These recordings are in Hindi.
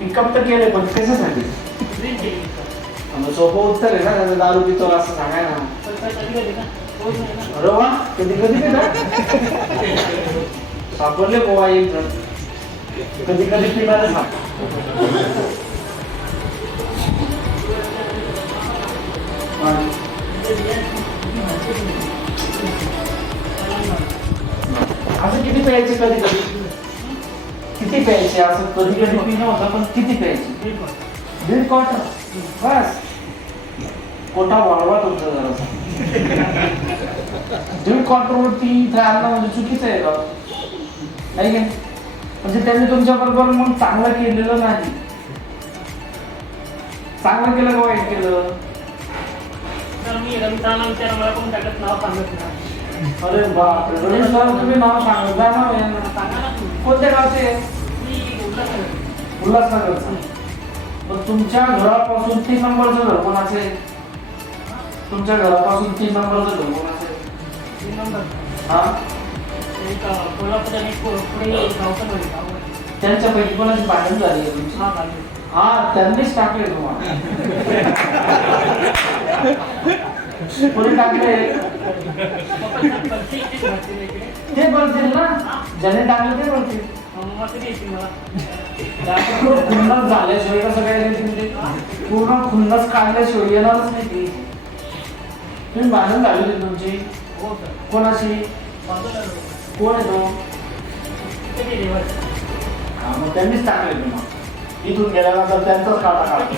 पिकअप तर केले पण कशासाठी? सोपं उत्तर आहे ना त्याचं, दारू पितो असं सांगाय ना. अरे वा, कधी कधी पिला सापडले गोवा एक जण कधी कधी पिणारे साप. असं किती प्यायचे कधी कधी? किती प्यायचे असं कधी कधी पिणं होतं पण किती प्यायचे? 1.5 क्वार्टर बस. कोटा वाढवा तुमचा जरा. 1.5 क्वार्टर वरती इथे आणणं म्हणजे चुकीचं आहे का? नाही का? म्हणजे त्यांनी तुमच्या बरोबर मग चांगलं केलेलं नाही. चांगलं केलं का वाईट केलं? अरे बाप, रमेश सर तुम्ही नाव सांगत जा ना. कोणत्या गावचे? उल्हासनगरचं. मग तुमच्या घरापासून 3 नंबरचं घर कोणाचे? तुमच्या घरापासून 3 नंबरचं घर कोणाचे? 3 नंबर हा त्यांच्यापैकी कोणाची भांडण झाली आहे तुमची? हा त्यांनीच टाकले तुम्हाला. कोणी टाकले? ते बोलतील ना, ज्याने टाकले ते बोलतील. पूर्ण झाल्याशिवाय कसं काय पूर्ण खुन्नस काढल्याशिवाय येणारच नाही ती. तुम्ही भांडण झाली होती तुमची कोणाशी? कोण आहे तो? हा मग त्यांनीच टाकले तुम्हाला. इथून गेल्यानंतर त्यांचाच काटा काढतो.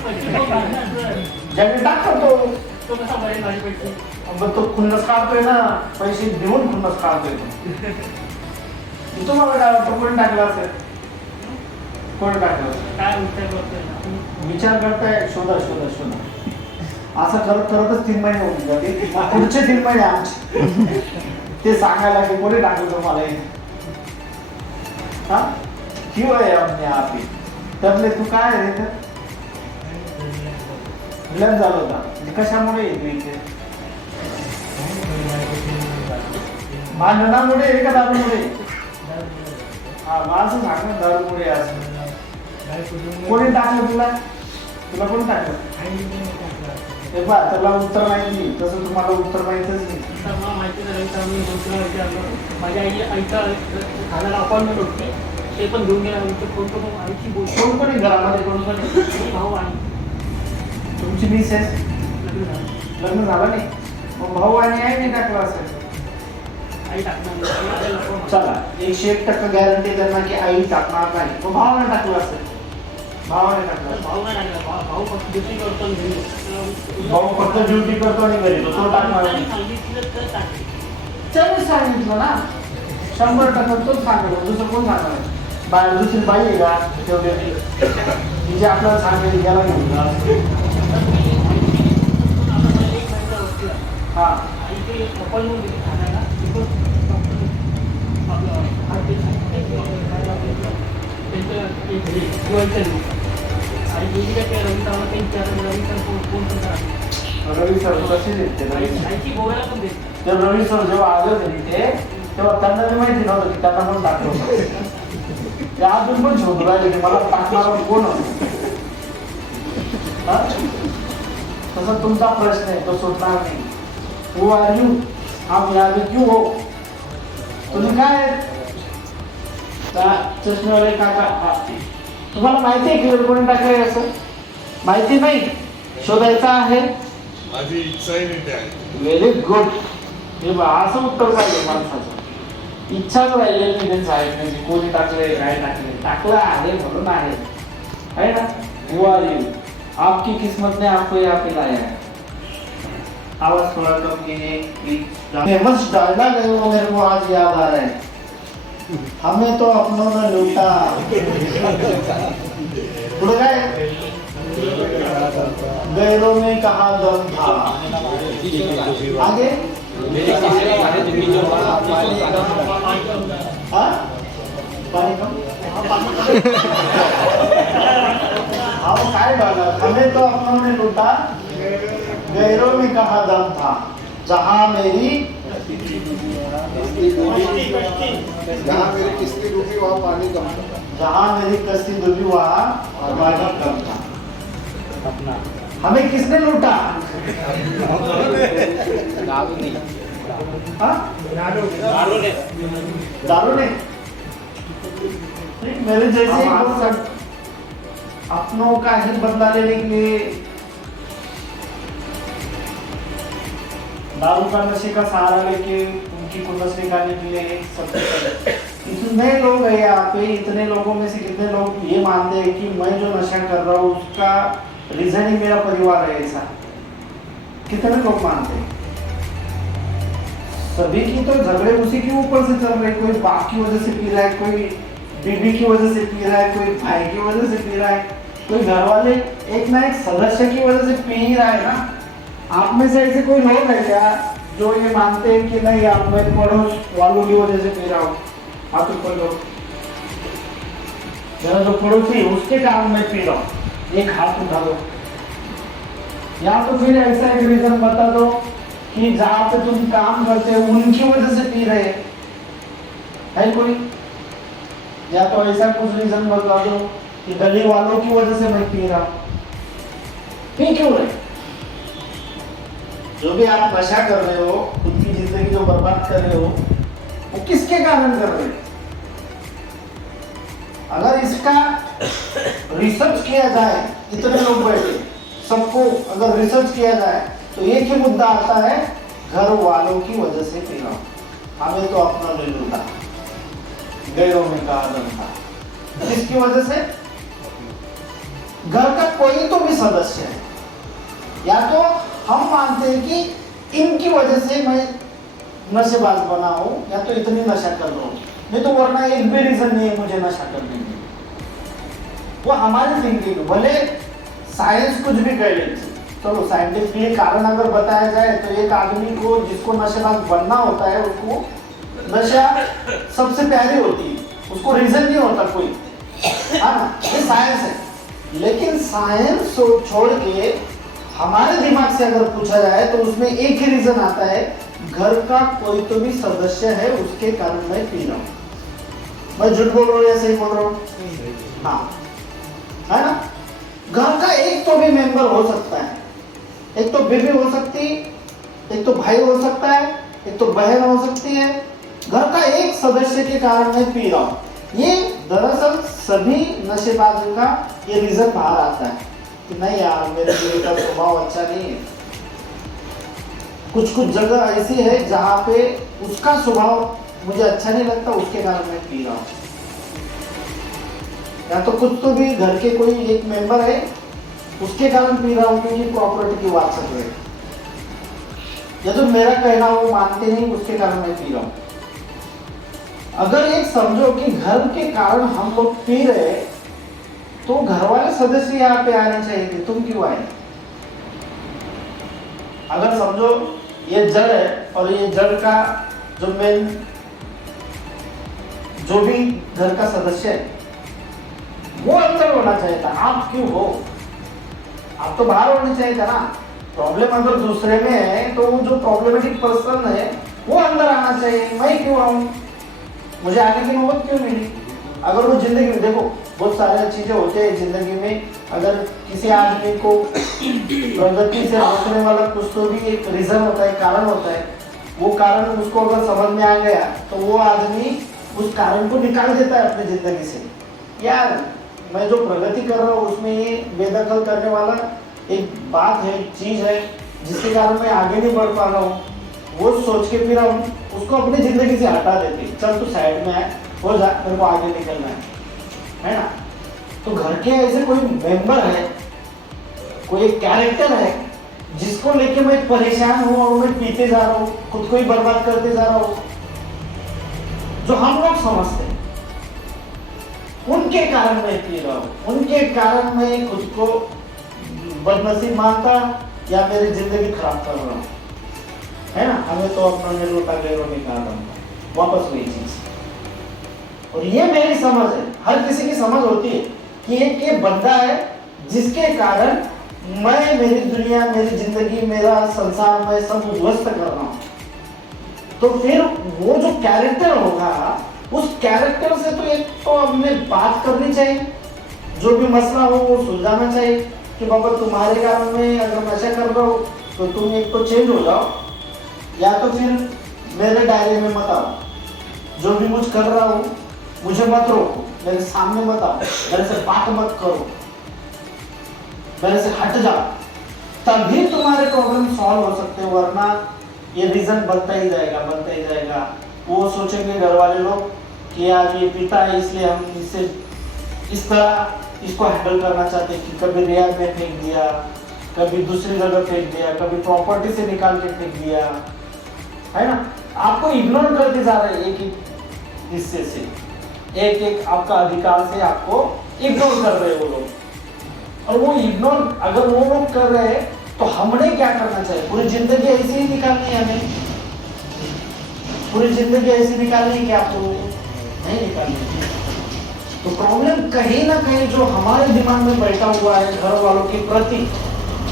ज्याने टाकतो तो तो खुन्नस काढतोय ना, पैसे देऊन खुन्नस काढतोय तो. तुम्हाला काय वाटतं कोणी टाकलं असेल? कोण टाकलं? विचार करताय, शोधा शोधा शोधा. असं करत करतच 3 महिने होऊन जाते. पुढचे 3 महिने आमचे ते सांगायला की कोणी टाकलं तुम्हाला हे. हा क्यों आहे आम्ही आपली त्यातले तू काय रे? तर विलन झालं होता कशामुळे येतो इथे? भांडणामुळे आहे का दारूमुळे? हा माझं सांग ना, दारूमुळे असं. कोणी टाकलं तुला? तुला कोणी टाकलं? हे पहा, त्याला उत्तर माहिती, तसं तुम्हाला उत्तर माहितच नाही. माझ्या आईचा अपॉइंटमेंट होती, ते पण घेऊन गेला. कोण कोणी घरामध्ये? कोण कोणी? भाऊ आणि तुमची मिसेस? लग्न झालं नाही? मग भाऊ आणि आई नाही टाकलं असेल? आई टाकणार. चला 101% गॅरंटी त्यांना की आई टाकणार नाही. मग भावाने टाकलं असेल? भावाने टाकलं. भाऊ नाही टाकला. भाऊ फक्त ड्युटी करतो आणि घरी येतो. भाऊ फक्त ड्युटी करतो आणि घरी येतो. तो टाकणार नाही. त्याने सांगितलं ना, 100% तोच सांगितलं. दुसरं कोण सांगणार? बाहेर दुसरी बाई आहे का तेवढे तिचे आपल्याला सांगेल गेला घेऊन जा. हा रवी सर कसे देते? रवी सर जेव्हा आले होते तिथे तेव्हा त्यांना ते माहिती नव्हतं की त्यांना पण टाकलं होतं. ते अजून पण शोधू राहिले की मला टाकणार कोण होतं. तसा तुमचा प्रश्न आहे, तो सुटणार नाही. Who are you? आप यहाँ पे क्यों हो? तुम्ही काय? चष्मेवाले काका, तुम्हाला माहिती आहे की कोणी टाकलंय असं? माहिती नाही, शोधायचं आहे. माझी इच्छा नाही. Very good. हे बा असं उत्तर पाहिजे माणसाचं. इच्छाच राहिलेली नाही त्यांचं ऐकण्याची. कोणी टाकलंय, काय टाकलंय? टाकलं आहे म्हणून आहे ना. Who are you? आपकी किस्मत ने आपको यहाँ पे लाया है. आवाज थोड़ा कम कीजिए. फेमस डायलॉग है वो मेरे को आज याद आ रहा है. हमें तो अपनों ने लूटा. पुढे काय? गैरों में कहा दम था. आगे पानी कम. काय बघा, हमें तो अपनों ने लूटा, गैरों में कहा दम था, जहां मेरी जहाँ मेरी किस्ती डूबी वहाँ पानी कम था। जहाँ मेरी कश्ती डूबी वहाँ पानी कम था। अपना हमें किसने लूटा? हाँ? दारू ने। मेरे जैसे लोग सब अपनों का ही बदला लेने के लिए दारू का नशे का सहारा लेके उनकी खुंदस निकालने के लिए सब इतने लोग हैं यहाँ पे। इतने लोगों में से कितने लोग ये मानते हैं कि मैं जो नशा कर रहा हूँ उसका रीजन ही मेरा परिवार है? ऐसा कितने लोग मानते हैं? सभी की तो झगड़े उसी के ऊपर से चल रहे। कोई बाप की वजह से पी रहा है, कोई बीबी की वजह से पी रहा है, कोई भाई की वजह से पी रहा है, कोई घर वाले एक ना एक सदस्य की वजह से पी ही रहा है ना। आप में से ऐसे कोई लोग है क्या जो ये मानते हैं कि नहीं आप मैं पड़ोस वालों की वजह से पी रहा हूँ? आप तो कोई लोग जरा जो पड़ोसी उसके कारण मैं पी रहा हूँ, एक हाथ उठा दो। या तो फिर ऐसा एक रीजन बता दो कि जहाँ पे तुम काम करते हो उनकी वजह से पी रहे है कोई? या तो ऐसा कुछ रीजन बता दो कि गली वालों की वजह से मैं पी रहा हूँ। पी क्यों रहे? जो भी आप नशा कर रहे हो, खुद की जिंदगी जो बर्बाद कर रहे हो, वो किसके कारण कर रहे हो? अगर इसका रिसर्च किया जाए, इतने लोग बैठे सबको अगर रिसर्च किया जाए तो एक ही मुद्दा आता है, घर वालों की वजह से पी रहा हूं। हमें तो अपना ले लूटा, गैरों में कहा था। किसकी वजह से? घर का कोई तो भी सदस्य है। या तो हम मानते हैं कि इनकी वजह से मैं नशेबाज बना हूं या तो इतनी नशा कर रहा हूं, नहीं तो वरना एक भी रीजन नहीं है मुझे नशा करने की। वो हमारी थिंकिंग, भले साइंस कुछ भी कह लेती, चलो साइंटिफिकली कारण अगर बताया जाए तो एक आदमी को जिसको नशेबाज बनना होता है उसको नशा सबसे प्यारी होती है, उसको रीजन नहीं होता कोई, हाँ ना? ये साइंस है। लेकिन साइंस छोड़ के हमारे दिमाग से अगर पूछा जाए तो उसमें एक ही रीजन आता है, घर का कोई तो भी सदस्य है उसके कारण मैं पी रहा हूँ। मैं झूठ बोल रहा हूँ या सही बोल रहा हूँ? हाँ, है ना? घर का एक तो भी मेंबर हो सकता है, एक तो बीवी हो सकती है, एक तो भाई हो सकता है, एक तो बहन हो सकती है। घर का एक सदस्य के कारण मैं पी रहा हूँ। ये दरअसल सभी नशेबाजों का ये रीजन बाहर आता है कि नहीं यार मेरे बीवी का स्वभाव अच्छा नहीं है। कुछ कुछ जगह ऐसी है जहाँ पे उसका स्वभाव मुझे अच्छा नहीं लगता, उसके कारण मैं पी रहा हूँ। या तो कुछ तो भी घर के कोई एक मेंबर है उसके कारण पी रहा हूँ क्योंकि प्रॉपर्टी की बात चल रही है, या तो मेरा कहना वो मानते नहीं उसके कारण मैं पी रहा हूँ। अगर एक समझो कि घर के कारण हम लोग पी रहे तो घर वाले सदस्य यहाँ पे आने चाहिए थे, तुम क्यों आए? अगर समझो ये जड़ है और ये जड़ का जो मेन जो भी घर का सदस्य है वो अंदर होना चाहिए था, आप क्यों हो? आप तो बाहर होने चाहिए था ना। प्रॉब्लम अगर दूसरे में है तो वो जो प्रॉब्लमेटिक पर्सन है वो अंदर आना चाहिए। मैं क्यों आऊं? मुझे आने की नौबत क्यों मिली? अगर वो जिंदगी में, देखो बहुत सारी चीजें होती है जिंदगी में, अगर किसी आदमी को प्रगति से रोकने वाला कुछ तो भी एक रीजन होता है, कारण होता है, वो कारण उसको अगर समझ में आ गया तो वो आदमी उस कारण को निकाल देता है अपनी जिंदगी से। यार मैं जो प्रगति कर रहा हूँ उसमें ये बेदखल करने वाला एक बात है, चीज है जिसके कारण मैं आगे नहीं बढ़ पा रहा हूँ, वो सोच के फिर हम उसको अपनी जिंदगी से हटा देते, चल तू साइड में है, हो जा, मेरे को आगे निकलना है ना? तो घर के ऐसे कोई मेंबर है, कोई एक कैरेक्टर है जिसको लेके मैं परेशान हूँ और मैं पीते जा रहा हूँ, खुद को ही बर्बाद करते जा रहा हूँ, जो हम लोग समझते हैं उनके कारण मैं पी रहा हूँ, उनके कारण मैं खुद को बदनसीब मानता या मेरी जिंदगी खराब कर रहा हूँ, है ना? हमें तो अपना लोटा गैरों में कहा था, वापस वही चीज। और ये मेरी समझ है, हर किसी की समझ होती है कि एक ये बंदा है जिसके कारण मैं मेरी दुनिया, मेरी जिंदगी, मेरा संसार मैं सब उद्ध्वस्त कर रहा हूँ। तो फिर वो जो कैरेक्टर होगा उस कैरेक्टर से तो एक तो हमें बात करनी चाहिए, जो भी मसला हो वो सुलझाना चाहिए कि बाबा तुम्हारे कारण में अगर नशा कर रहा हो तो तुम एक तो चेंज हो जाओ, या तो फिर मेरे दायरे में मत आओ, जो भी मुझ कर रहा हूँ मुझे मत रोको, मेरे सामने मत आओ, मेरे से बात मत करो, मेरे से हट जाओ, तभी तुम्हारे प्रॉब्लम सॉल्व हो सकते हैं, वरना ये रीजन बनता ही जाएगा। वो सोचेंगे घर वाले लोग कि यार ये पिता है इसलिए हम इसे इस तरह इसको हैंडल करना चाहते हैं कि कभी रियाज में फेंक दिया, कभी दूसरी जगह फेंक दिया, कभी प्रॉपर्टी से निकाल के फेंक दिया, है ना। आपको इग्नोर करते जा रहे हैं एक एक हिस्से से, एक एक आपका अधिकार से आपको इग्नोर कर रहे हैं वो लोग। और वो इग्नोर अगर वो लोग कर रहे हैं तो हमने क्या करना चाहिए? पूरी जिंदगी ऐसी ही निकालनी है हमें? पूरी जिंदगी ऐसी निकालनी है कि आपको नहीं निकालनी। तो प्रॉब्लम कहीं ना कहीं जो हमारे दिमाग में बैठा हुआ है घर वालों के प्रति,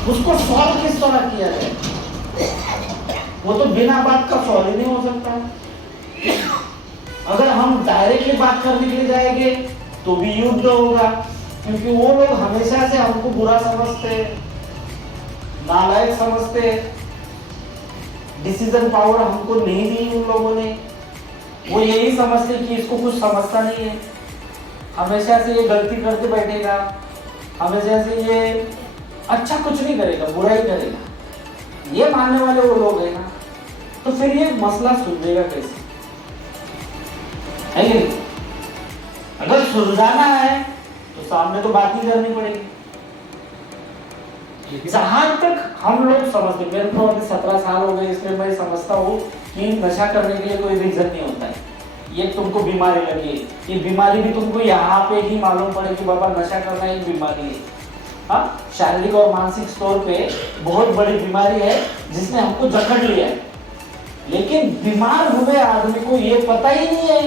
उसको सॉल्व किस तरह किया जाए? वो तो बिना बात का सॉल्व ही नहीं हो सकता। अगर हम डायरेक्टली बात करने के लिए जाएंगे तो भी युद्ध होगा, क्योंकि वो लोग हमेशा से हमको बुरा समझते, नालायक समझते, डिसीजन पावर हमको नहीं दी उन लोगों ने। वो यही समझते कि इसको कुछ समझता नहीं है, हमेशा से ये गलती करके बैठेगा, हमेशा से ये अच्छा कुछ नहीं करेगा, बुरा ही करेगा, ये मानने वाले वो लोग हैं ना। तो फिर ये मसला सुलझेगा कैसे? है नहीं? अगर सुलझाना है तो सामने तो बात ही करनी पड़ेगी। जहां तक हम लोग समझते, मेरे को अभी 17 साल हो गए, इसलिए मैं समझता हूँ कि नशा करने के लिए कोई रीजन नहीं होता है। ये तुमको बीमारी लगी, ये बीमारी भी तुमको यहाँ पे ही मालूम पड़े कि बाबा नशा करना एक बीमारी है। हाँ, शारीरिक और मानसिक तौर पे बहुत बड़ी बीमारी है जिसने हमको जकड़ लिया है, लेकिन बीमार हुए आदमी को ये पता ही नहीं है।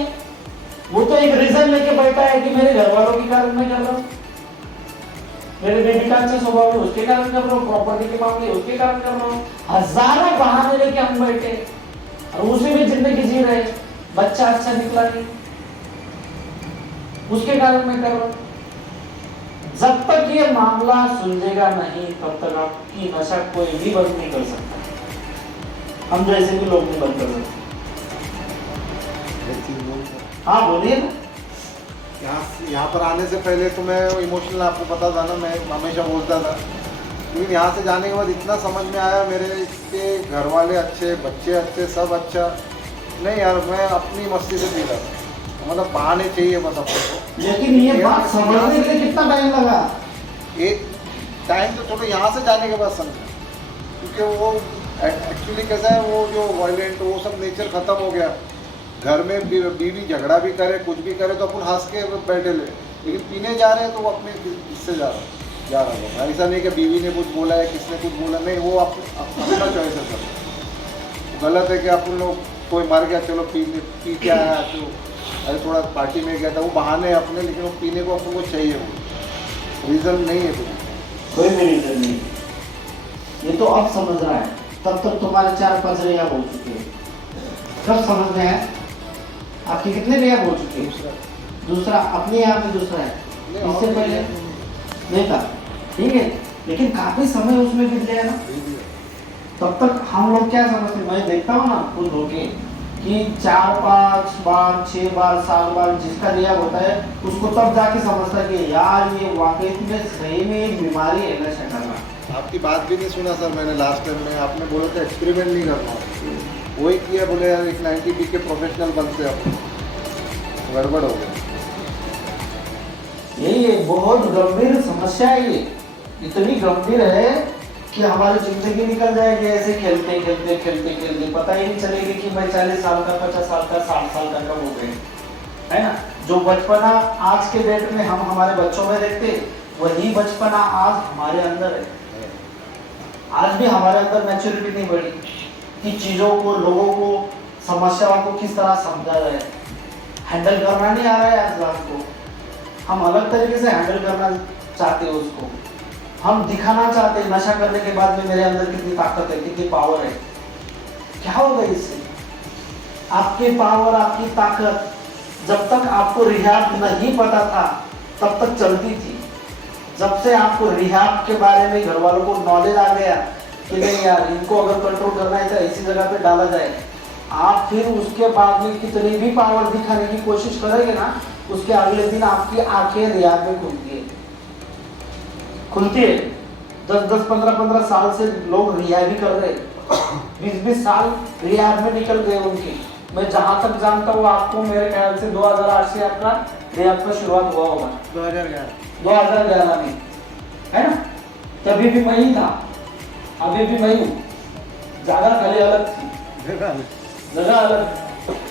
वो तो एक रीजन लेके बैठा है कि मेरे घर वालों के कारण मैं कर रहा हूँ, मेरे बेबी का अच्छा स्वभाव है उसके कारण कर रहा हूँ, प्रॉपर्टी के मामले उसके कारण कर रहा हूँ, हजारों बहाने लेके हम बैठे और उसी में जिंदगी जी रहे। बच्चा अच्छा निकला नहीं, उसके कारण मैं कर रहा हूँ। जब तक ये मामला सुलझेगा नहीं तब तक आपकी नशा कोई भी बंद नहीं कर सकता, हम जैसे भी लोग नहीं बंद कर सकते। हाँ बोलिए ना। यहाँ पर आने से पहले तो मैं इमोशनल, आपको पता था ना, मैं हमेशा बोलता था, लेकिन यहाँ से जाने के बाद इतना समझ में आया, मेरे इसके घर वाले अच्छे, बच्चे अच्छे, सब अच्छा। नहीं यार, मैं अपनी मस्ती से पी रहा था, मतलब बहाने चाहिए बस अपने को। लेकिन ये बात समझने के लिए कितना टाइम लगा? एक टाइम तो छोड़ो, यहाँ से जाने के बाद समझा, क्योंकि वो एक्चुअली कैसा है, वो जो वायलेंट वो सब नेचर खत्म हो गया। घर में बीवी झगड़ा भी करे, कुछ भी करे तो अपन हंस के बैठे ले, लेकिन पीने जा रहे हैं तो वो अपने इससे जा रहा है। ऐसा नहीं कि बीवी ने कुछ बोला है, किसने कुछ बोला, नहीं, वो अपना चॉइस है सर। गलत है कि अपन लोग कोई मर गया चलो पी के आया, तो अरे थोड़ा पार्टी में गया था, वो बहाने हैं अपने, लेकिन वो पीने को अपन को चाहिए, वो रीज़न नहीं है कोई भी रीज़न नहीं। ये तो अब समझ रहा है, तब तक तुम्हारे 4-5 रिया हो चुके हैं। कब समझ में है? आपके कितने रिया हो चुके हैं? दूसरा अपने यहाँ पे दूसरा है, इससे पहले नहीं था, ठीक है, लेकिन काफी समय उसमें बीत गया ना। तब तक हम लोग क्या समझते, मैं देखता हूँ ना खुद होके कि 4-5 बार 6 बार 7 बार जिसका रिया होता है उसको तब जाके समझता है कि यार ये वाकई में सही में एक बीमारी है नशा करना। आपकी बात भी नहीं सुना सर मैंने लास्ट टाइम में, आपने बोला था एक्सपेरिमेंट नहीं करना, वही किया, बोले यार एक 90 के प्रोफेशनल बनते अपन, गड़बड़ हो गया। ये बहुत गंभीर समस्या है, ये इतनी गंभीर है कि हमारी जिंदगी निकल जाएगी ऐसे खेलते खेलते खेलते खेलते, पता ही नहीं चलेगी कि मैं 40 साल का, 50 साल का, 60 साल का कब हो गए, है ना। जो बचपना आज के डेट में हम हमारे बच्चों में देखते, वही बचपना आज हमारे अंदर है। आज भी हमारे अंदर मैच्योरिटी नहीं बढ़ी कि चीज़ों को, लोगों को, समस्याओं को किस तरह समझा जाए, हैंडल करना नहीं आ रहा है आज लास्ट को। हम अलग तरीके से हैंडल करना चाहते हैं उसको, हम दिखाना चाहते हैं नशा करने के बाद में मेरे अंदर कितनी ताकत है, कितनी पावर है। क्या होगा इससे? आपकी पावर, आपकी ताकत जब तक आपको रिहाब नहीं पता था तब तक चलती थी। जब से आपको रिहाब के बारे में घर वालों को नॉलेज आ गया कि नहीं यार इनको अगर कंट्रोल करना है तो ऐसी जगह पे डाला जाए, आप फिर उसके बाद में कितनी भी पावर दिखाने की कोशिश करेंगे ना, उसके अगले दिन आपकी आंखें रिहाब में खुलती है। 10-10, 15-15 साल से लोग रिहाब ही कर रहे, 20-20 साल रिहाब में निकल गए उनके। मैं जहां तक जानता हूँ आपको मेरे ख्याल से 2008 से आपका रिहाब का शुरुआत हुआ होगा, 2011 में, है ना? तभी भी मैं ही था, अभी भी मैं हूँ, जगह खाली अलग थी, जगह अलग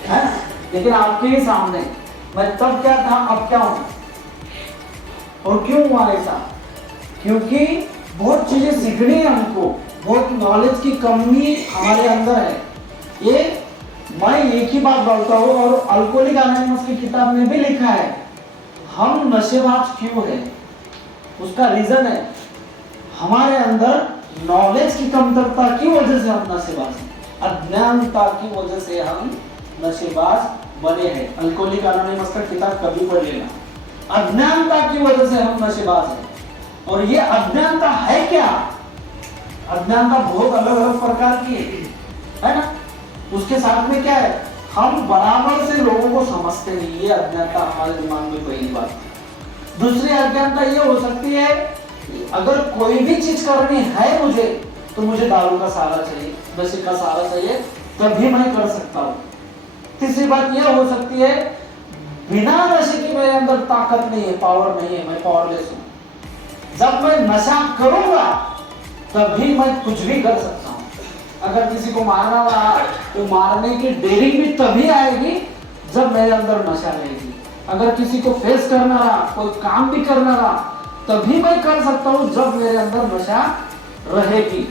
है, लेकिन आपके ही सामने मैं तब क्या था अब क्या हूं। और क्यों हुआ ऐसा? क्योंकि बहुत चीजें सीखनी है हमको, बहुत नॉलेज की कमी हमारे अंदर है। ये मैं एक ही बात बोलता हूँ और अल्कोहलिक एनोनिमस की किताब में भी लिखा है, हम नशेबाज क्यों है, उसका रीजन है हमारे अंदर नॉलेज की कमतरता की वजह से हम नशेबाज हैं, अज्ञानता की वजह से हम नशेबाज बने हैं। अल्कोहलिक एनोनिमस का किताब कभी पढ़ लेना। अज्ञानता की वजह से हम नशेबाज हैं। और ये अज्ञानता है क्या? अज्ञानता बहुत अलग अलग प्रकार की है ना? उसके साथ में क्या है, हम बराबर से लोगों को समझते नहीं, ये अज्ञानता हमारे दिमाग में पहली बात। दूसरी अज्ञानता ये हो सकती है, अगर कोई भी चीज करनी है मुझे तो मुझे दारू का सहारा चाहिए, नशे का सहारा चाहिए, तभी मैं कर सकता हूँ। तीसरी बात यह हो सकती है, बिना नशे की मेरे अंदर ताकत नहीं है, पावर नहीं है, मैं पावरलेस हूँ। जब मैं नशा करूंगा तभी मैं कुछ भी कर सकता हूँ। अगर किसी को मारना रहा तो मारने की डेयरिंग भी तभी आएगी जब मेरे अंदर नशा रहेगी। अगर किसी को फेस करना रहा, कोई काम भी करना रहा, तभी मैं कर सकता हूँ जब मेरे अंदर नशा रहेगी।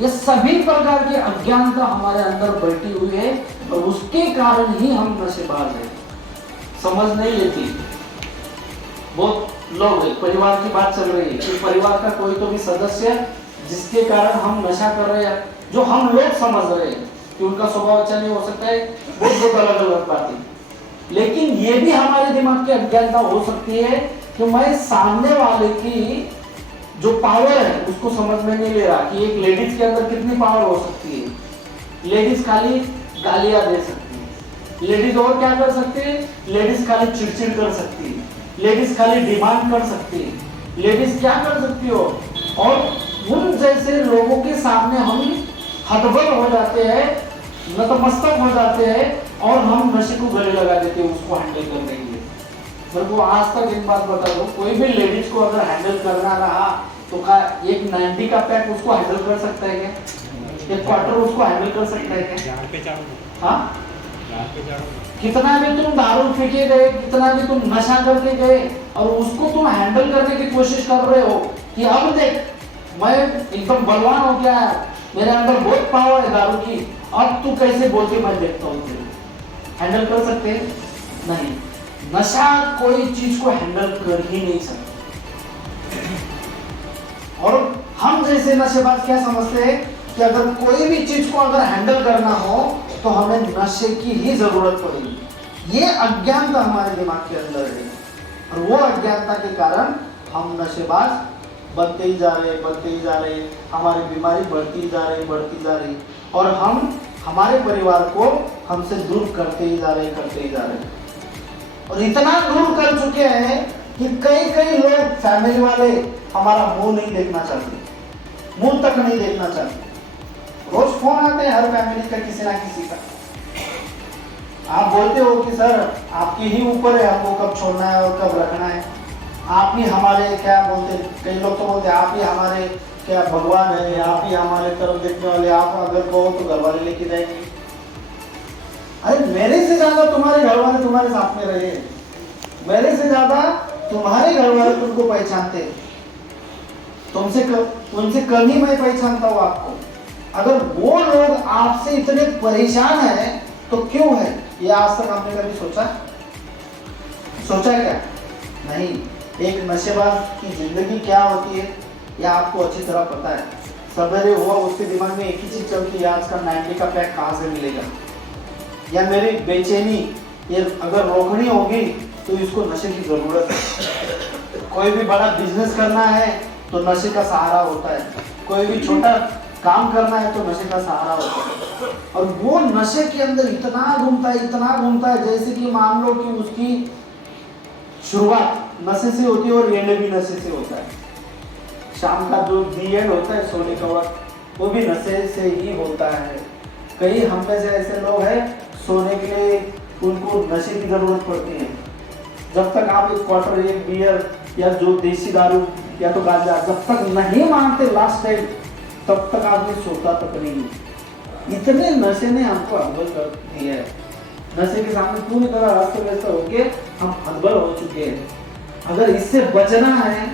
ये सभी प्रकार की अज्ञानता हमारे अंदर बैठी हुई है और उसके कारण ही हम नशेबाज हैं। समझ नहीं लेती। बहुत लोग हैं, परिवार की बात चल रही है कि परिवार का कोई तो भी सदस्य जिसके कारण हम नशा कर रहे हैं, जो हम लोग समझ रहे हैं कि उनका स्वभाव अच्छा नहीं हो सकता है, बहुत अलग अलग बातें। लेकिन ये भी हमारे दिमाग की अज्ञानता हो सकती है कि मैं सामने वाले की जो पावर है उसको समझ में नहीं ले रहा कि एक लेडीज के अंदर कितनी पावर हो सकती है। लेडीज खाली गालियां दे सकती है, लेडीज और क्या कर सकती है, लेडीज खाली चिड़चिड़ कर सकती है, लेडीज खाली डिमांड कर सकती है, लेडीज क्या कर सकती हो। और उन जैसे लोगों के सामने हम हतबल हो जाते हैं, नतमस्तक हो जाते हैं और हम नशे को गले लगा देते हैं उसको हैंडल करने के लिए। मेरे को आज तक एक बात बता दो, कोई भी लेडीज को अगर हैंडल करना रहा तो क्या एक 90 का पैक उसको हैंडल कर सकता है क्या? एक क्वार्टर उसको हैंडल कर सकता है क्या? हाँ, कितना भी तुम दारू पी के गए, कितना भी तुम नशा करके गए और उसको तुम हैंडल करने की कोशिश कर रहे हो कि अब देख मैं एकदम बलवान हो गया है, मेरे अंदर बहुत पावर है दारू की, अब तू कैसे बोलते मैं देखता हूँ तेरे। हैंडल कर सकते नहीं। नशा कोई चीज को हैंडल कर ही नहीं सकता। और हम जैसे नशेबाज क्या समझते हैं कि अगर कोई भी चीज को अगर हैंडल करना हो तो हमें नशे की ही जरूरत पड़ेगी। ये अज्ञानता हमारे दिमाग के अंदर है और वो अज्ञानता के कारण हम नशेबाज बनते ही जा रहे, हमारी बीमारी बढ़ती जा रही और हम हमारे परिवार को हमसे दूर करते ही जा रहे और इतना दूर कर चुके हैं कि कई लोग फैमिली वाले हमारा मुंह नहीं देखना चाहते, मुंह तक नहीं देखना चाहते। रोज फोन आते हैं हर फैमिली का किसी ना किसी का। आप बोलते हो कि सर आपके ही ऊपर है हमको कब छोड़ना है और कब रखना है, आप ही हमारे क्या बोलते, कई लोग तो बोलते आप ही हमारे क्या भगवान है, आप ही हमारे तरफ देखने वाले, आप अगर कहो तो घर वाले लेके जाएंगे। अरे मेरे से ज्यादा तुम्हारे घर वाले तुम्हारे साथ में रहे, मेरे से ज्यादा तुम्हारे घर वाले तुमको पहचानते, उनसे कम ही मैं पहचानता हूँ आपको। अगर वो लोग आपसे इतने परेशान हैं तो क्यों है? ये आज तक आपने कभी सोचा क्या? नहीं। एक नशेबाज की जिंदगी क्या होती है यह आपको अच्छी तरह पता है। सवेरे हुआ उसके दिमाग में एक ही चीज चलती है, आज का 90 का पैक कहाँ से मिलेगा, या मेरी बेचैनी ये अगर रोकनी होगी तो इसको नशे की जरूरत है। कोई भी बड़ा बिजनेस करना है तो नशे का सहारा होता है, कोई भी छोटा काम करना है तो नशे का सहारा होता है। और वो नशे के अंदर इतना घूमता है जैसे कि मान लो कि उसकी शुरुआत नशे से होती है और एंड भी नशे से होता है। शाम का जो दी एंड होता है सोने का वक्त वो भी नशे से ही होता है। कई हम में से ऐसे लोग हैं सोने के लिए उनको नशे की जरूरत पड़ती है। जब तक आप एक क्वार्टर, एक बियर या जो देसी दारू या तो गांजा जब तक नहीं मानते लास्ट टाइम, तब तक आदमी सोता तक नहीं। इतने नशे ने हमको हतबल कर दिया है। नशे के सामने पूरी तरह अस्त व्यस्त होके हम हतबल हो चुके हैं। अगर इससे बचना है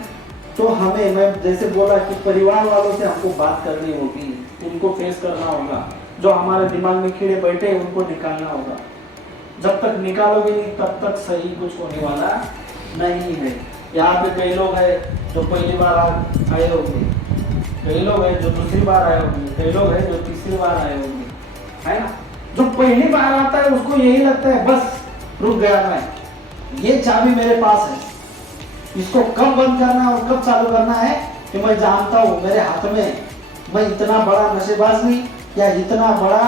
तो हमें, मैं जैसे बोला कि परिवार वालों से हमको बात करनी होगी, उनको फेस करना होगा। जो हमारे दिमाग में कीड़े बैठे हैं उनको निकालना होगा। जब तक निकालोगे नहीं तब तक सही कुछ होने वाला नहीं है। यहाँ पे कई लोग हैं जो पहली बार आए होंगे, कई लोग हैं जो दूसरी बार आए होंगे, कई लोग हैं जो तीसरी बार आए होंगे, है ना। जो पहली बार आता है उसको यही लगता है बस रुक गया मैं, ये चाबी मेरे पास है, इसको कब बंद करना है और कब चालू करना है कि मैं जानता हूँ मेरे हाथ में। मैं इतना बड़ा नशेबाज नहीं या इतना बड़ा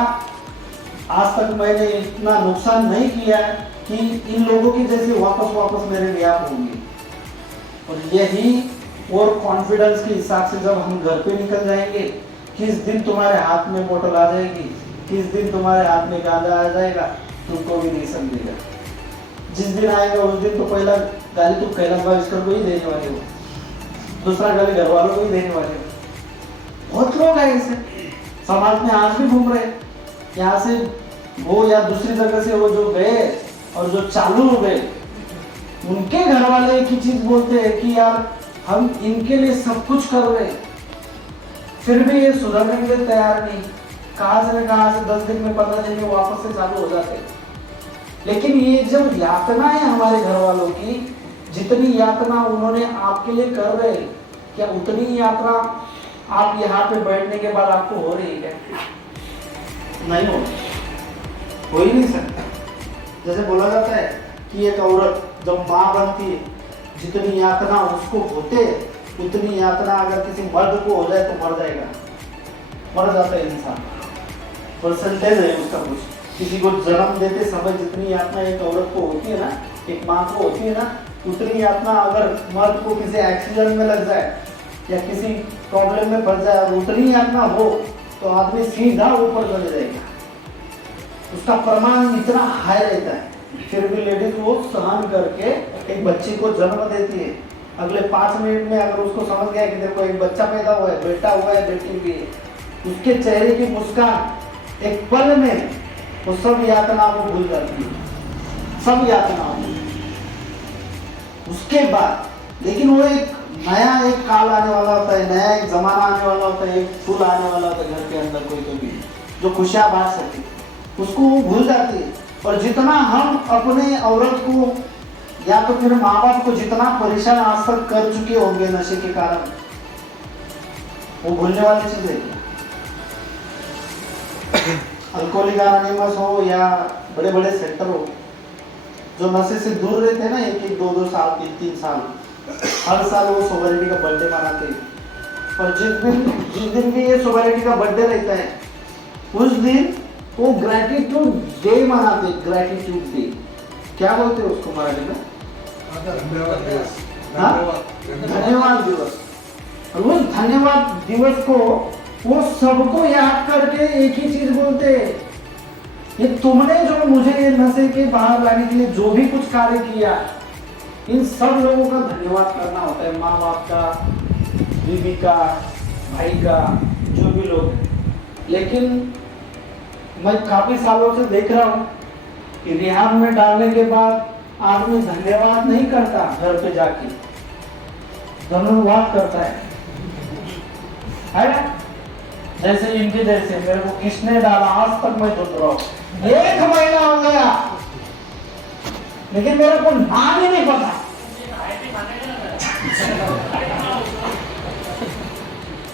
आज तक मैंने इतना नुकसान नहीं किया कि इन लोगों की जैसे वापस मेरे लिए आप होंगे। और यही और कॉन्फिडेंस के हिसाब से जब हम घर पे निकल जाएंगे, किस दिन तुम्हारे हाथ में बोतल आ जाएगी, किस दिन तुम्हारे हाथ में गांजा आ जाएगा, तुमको भी नहीं समझेगा। जिस दिन आएगा उस दिन तो पहला गाली तुम कैलाश भावेशकर को ही देने वाले हो, दूसरा गाली घर वालों को ही देने वाले हो। बहुत लोग हैं ऐसे समाज में आज भी घूम रहे, यहाँ से वो या दूसरी जगह से वो जो गए और जो चालू हो गए, उनके घर वाले एक ही चीज बोलते हैं कि यार हम इनके लिए सब कुछ कर रहे, फिर भी ये सुधरने के लिए तैयार नहीं। कहाँ से 10 दिन में 15 दिन में वापस से चालू हो जाते। लेकिन ये जो यातना है हमारे घर वालों की, जितनी यातना उन्होंने आपके लिए कर रहे, क्या उतनी यात्रा आप यहाँ पे बैठने के बाद आपको हो रही है? नहीं हो ही नहीं सकता। जैसे बोला जाता है कि एक औरत जब माँ बनती है, जितनी यातना उसको होते उतनी यातना अगर किसी मर्द को हो जाए तो मर जाएगा, मर जाता है इंसान। परसेंटेज है उसका कुछ। किसी को जन्म देते समय जितनी यातना एक औरत को होती है ना, एक माँ को होती है ना, उतनी यातना अगर मर्द को किसी एक्सीडेंट में लग जाए या किसी प्रॉब्लम में फंस जाए और उतनी यातना हो तो आदमी सीधा ऊपर चले जाएगा। उसका प्रमाण इतना हाई रहता है, फिर भी लेडीज वो सहन करके एक बच्चे को जन्म देती है। अगले 5 मिनट में अगर उसको समझ गया कि देखो एक बच्चा पैदा हुआ है, बेटा हुआ है, बेटी भी है, उसके चेहरे की मुस्कान एक पल में वो सब यातना वो भूल जाती है, सब यातना। उसके बाद लेकिन वो एक नया एक काल आने वाला होता है, नया एक जमाना आने वाला होता है, एक फूल आने वाला होता है घर के अंदर कोई तो भी जो खुशियां बांट सके, उसको वो भूल जाती है। और जितना हम अपने औरत को या तो फिर माँ बाप को जितना परेशान आज तक कर चुके होंगे नशे के कारण, वो भूलने वाली चीज है। अल्कोहलिक एनोनिमस हो या बड़े बड़े सेंटर हो, जो नशे से दूर रहते हैं ना, 1-1, 2-2 साल, 3-3 साल, हर साल वो सोसाइटी का बर्थडे मनाते हैं। और जिस दिन भी ये सोसाइटी का बर्थडे रहता है उस दिन वो ग्रैटिट्यूड डे मनाते हैं। ग्रैटिट्यूड डे क्या बोलते हैं उसको मराठी में? धन्यवाद दिवस। और उस धन्यवाद दिवस को वो सबको याद करके एक ही चीज बोलते हैं, ये तुमने जो मुझे ये नशे के बाहर लाने के लिए जो भी कुछ कार्य किया, इन सब लोगों का धन्यवाद करना होता है। माँ बाप का, बीवी का, भाई का, जो भी लोग हैं। लेकिन मैं काफी सालों से देख रहा हूँ कि रिहाब में डालने के बाद आदमी धन्यवाद नहीं करता, घर पे जाके धन्यवाद करता है ना। जैसे इनके जैसे मेरे को किसने डाला आज तक मैं सोच रहा हूँ, 1 महीना हो गया लेकिन मेरे को नाम ही नहीं पता।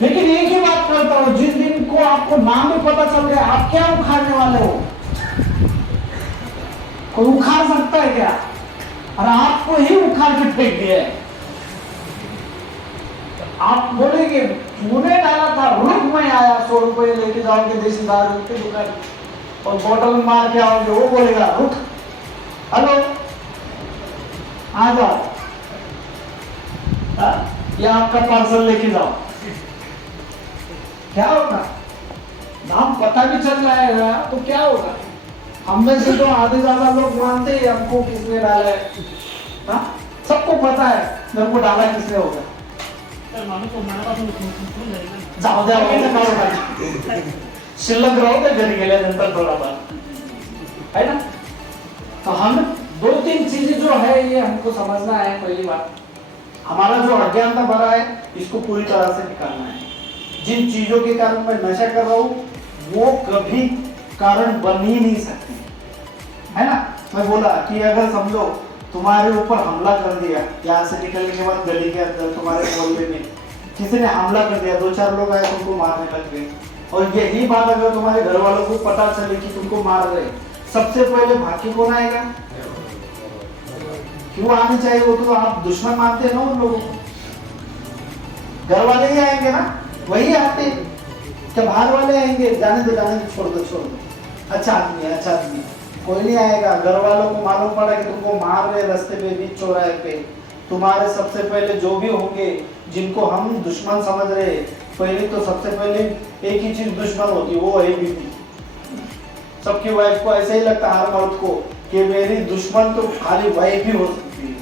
लेकिन एक ही बात करता हूँ, जिस दिन को आपको नाम भी पता चल गया आप क्या उखाड़ने वाले हो, कोई उखाड़ सकता है क्या? और आपको ही उखाड़ के फेंक दिया है। आप बोलेंगे तूने डाला था, रुक मैं आया 100 रुपए लेके जाओगे देसी दारू की दुकान और बोतल में मार के आओगे, वो बोलेगा रुक, हेलो आ जाओ, ये आपका पार्सल लेके जाओ। क्या होगा? नाम पता भी चल जाएगा तो क्या होगा? हम में से तो आधे ज्यादा लोग मानते हैं हमको किसने डाला है, हाँ? सबको पता है मेरे को डाला किसने होगा। तर माणूस मनापासून उठून जाईल. जाऊ द्या बाबा, शिल्लक राहू दे घरी गेल्यानंतर थोडाफार, है ना? तो हम 2-3 चीजें जो है ये हमको समझना है। पहली बात, हमारा जो अज्ञानता भरा है इसको पूरी तरह से निकालना है। जिन चीजों के कारण मैं नशा कर रहा हूँ वो कभी कारण बन ही नहीं सकती, है ना? मैं बोला कि अगर समझो तुम्हारे ऊपर हमला कर दिया, यहाँ से निकलने के बाद गली के अंदर तुम्हारे मोहल्ले में किसी ने हमला कर दिया, 2-4 लोग आए तुमको मारने लग गए, और यही बात अगर तुम्हारे घर वालों को पता चले कि तुमको मार रहे, सबसे पहले भाग के कौन आएगा? क्यों आने चाहिए? वो तो आप दुश्मन मानते हैं ना उन लोगों को, घर वाले ही आएंगे ना, वही आते हैं। क्या बाहर वाले आएंगे? जाने दो छोड़ दो, अच्छा आदमी है, अच्छा आदमी, कोई नहीं आएगा। घर वालों को मालूम पड़ा कि तुमको मार रहे रास्ते पे, बीच चौराहे पे, तुम्हारे सबसे पहले जो भी होंगे जिनको हम दुश्मन समझ रहे, पहले तो सबसे पहले एक ही चीज दुश्मन होती है, वो है बीवी। सबकी वाइफ को ऐसे ही लगता है हर मर्द को कि मेरी दुश्मन तो खाली वाइफ ही हो सकती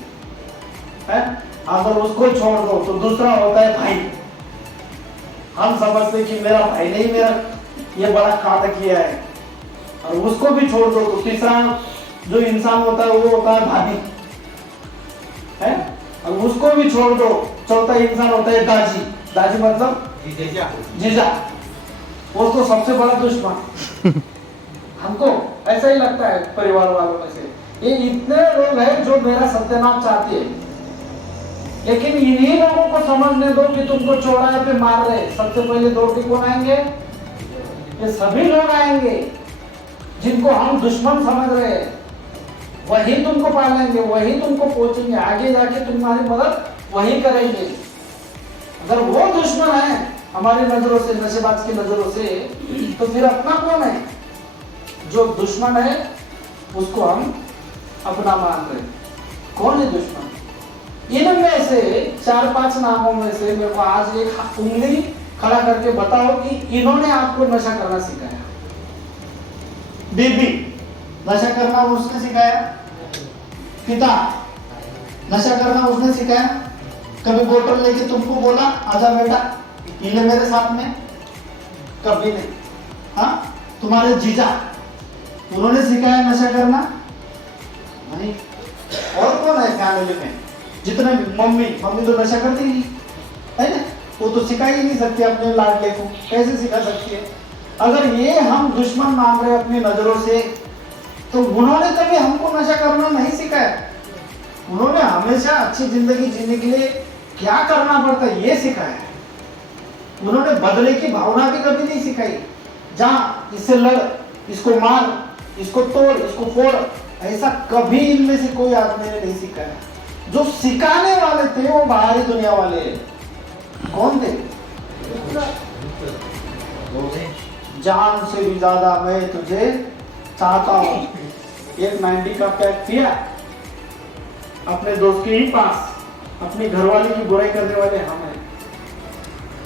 है। अगर उसको छोड़ दो तो दूसरा होता है भाई। हम समझते कि मेरा भाई ने ही मेरा ये बड़ा कांड किया है, और उसको भी छोड़ दो तो तीसरा जो इंसान होता है वो होता है भाभी, है? और उसको भी छोड़ दो, चौथा इंसान होता है दाजी। दाजी मतलब जीजा, वो तो सबसे बड़ा दुश्मन। हमको ऐसा ही लगता है परिवार वालों में से। ये इतने लोग हैं जो मेरा सत्यानाश चाहते हैं, लेकिन इन्हीं लोगों को समझने दो कि तुमको चौराहे पे मार रहे, सबसे पहले दौड़ के कौन आएंगे? ये सभी लोग आएंगे जिनको हम दुश्मन समझ रहे हैं, वही तुमको पालेंगे, वही तुमको पहुंचेंगे, आगे जाके तुम्हारी मदद वही करेंगे। अगर वो दुश्मन है हमारी नजरों से, नशेबाज की नजरों से, तो फिर अपना कौन है? जो दुश्मन है उसको हम अपना मान रहे। कौन है दुश्मन? इनमें से 4-5 नामों में से मेरे को आज एक उंगली खड़ा करके बताओ कि इन्होंने आपको नशा करना सिखाया। बीबी नशा करना उसने सिखाया, पिता नशा करना उसने सिखाया, कभी बोतल लेके तुमको बोला आजा बेटा पी ले मेरे साथ में? कभी नहीं। हाँ, तुम्हारे जीजा उन्होंने सिखाया नशा करना? नहीं। और कौन है फैमिली में? जितने मम्मी तो नशा करती ही है ना, वो तो सिखा ही नहीं सकती अपने लाडले को, कैसे सिखा सकती है? अगर ये हम दुश्मन मान रहे अपनी नजरों से, तो उन्होंने कभी हमको नशा करना नहीं सिखाया। उन्होंने हमेशा अच्छी जिंदगी जीने के लिए क्या करना पड़ता है ये सिखाया। उन्होंने बदले की भावना भी कभी नहीं सिखाई। जहाँ इससे लड़, इसको मार, इसको तोड़, इसको फोड़, ऐसा कभी इनमें से कोई आदमी ने नहीं सिखाया। जो सिखाने वाले थे वो बाहरी दुनिया वाले हैं। कौन थे? जान से भी ज्यादा मैं तुझे चाहता हूं। एक 90 का पैक किया अपने दोस्त के ही पास, अपने घर वाले की बुराई करने वाले हम हैं।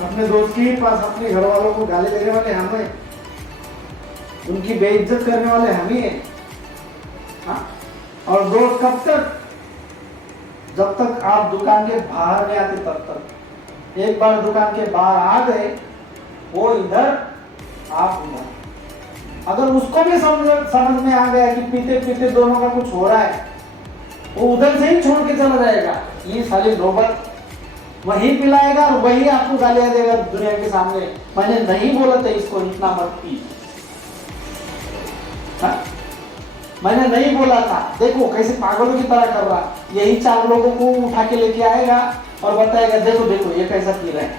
अपने दोस्त के ही पास अपने घर वालों को गाली देने वाले हम हैं, उनकी बेइज्जत करने वाले हम ही हैं। हाँ? और दोस्त कब तक? जब तक आप दुकान के बाहर नहीं आते तब तक। एक बार दुकान के बाहर आ गए, वो इधर आप उधर। अगर उसको भी समझ में आ गया कि पीते पीते दोनों का कुछ हो रहा है, वो उधर से ही छोड़ के चला जाएगा। ये साली नौबत वही पिलाएगा और वही आपको गालियां देगा दुनिया के सामने। मैंने नहीं बोला था इसको इतना मत पी, मैंने नहीं बोला था, देखो कैसे पागलों की तरह कर रहा। यही 4 लोगों को उठा के लेके आएगा और बताएगा देखो देखो ये कैसा पी रहा है।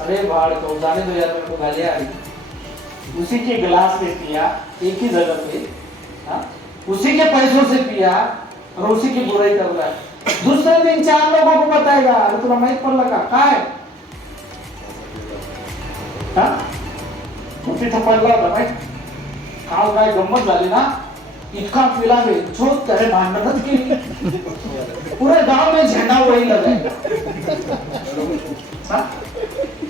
अरे भाड़ को जाने दो यार, मेरे को गालियां आ रही। उसी के गिलास में पिया एक ही जगह पे, हाँ? उसी के पैसों से पिया और उसी की बुराई कर रहा है। दूसरे दिन 4 लोगों को बताएगा, अरे तुला माहित पडलं का काय हा? तू तिथं पडला होता काय, काल काय गंमत झाली ना, इतका पिला जो त्याने भांडणच केली, पूरे गांव में झंडा वही लगाएगा।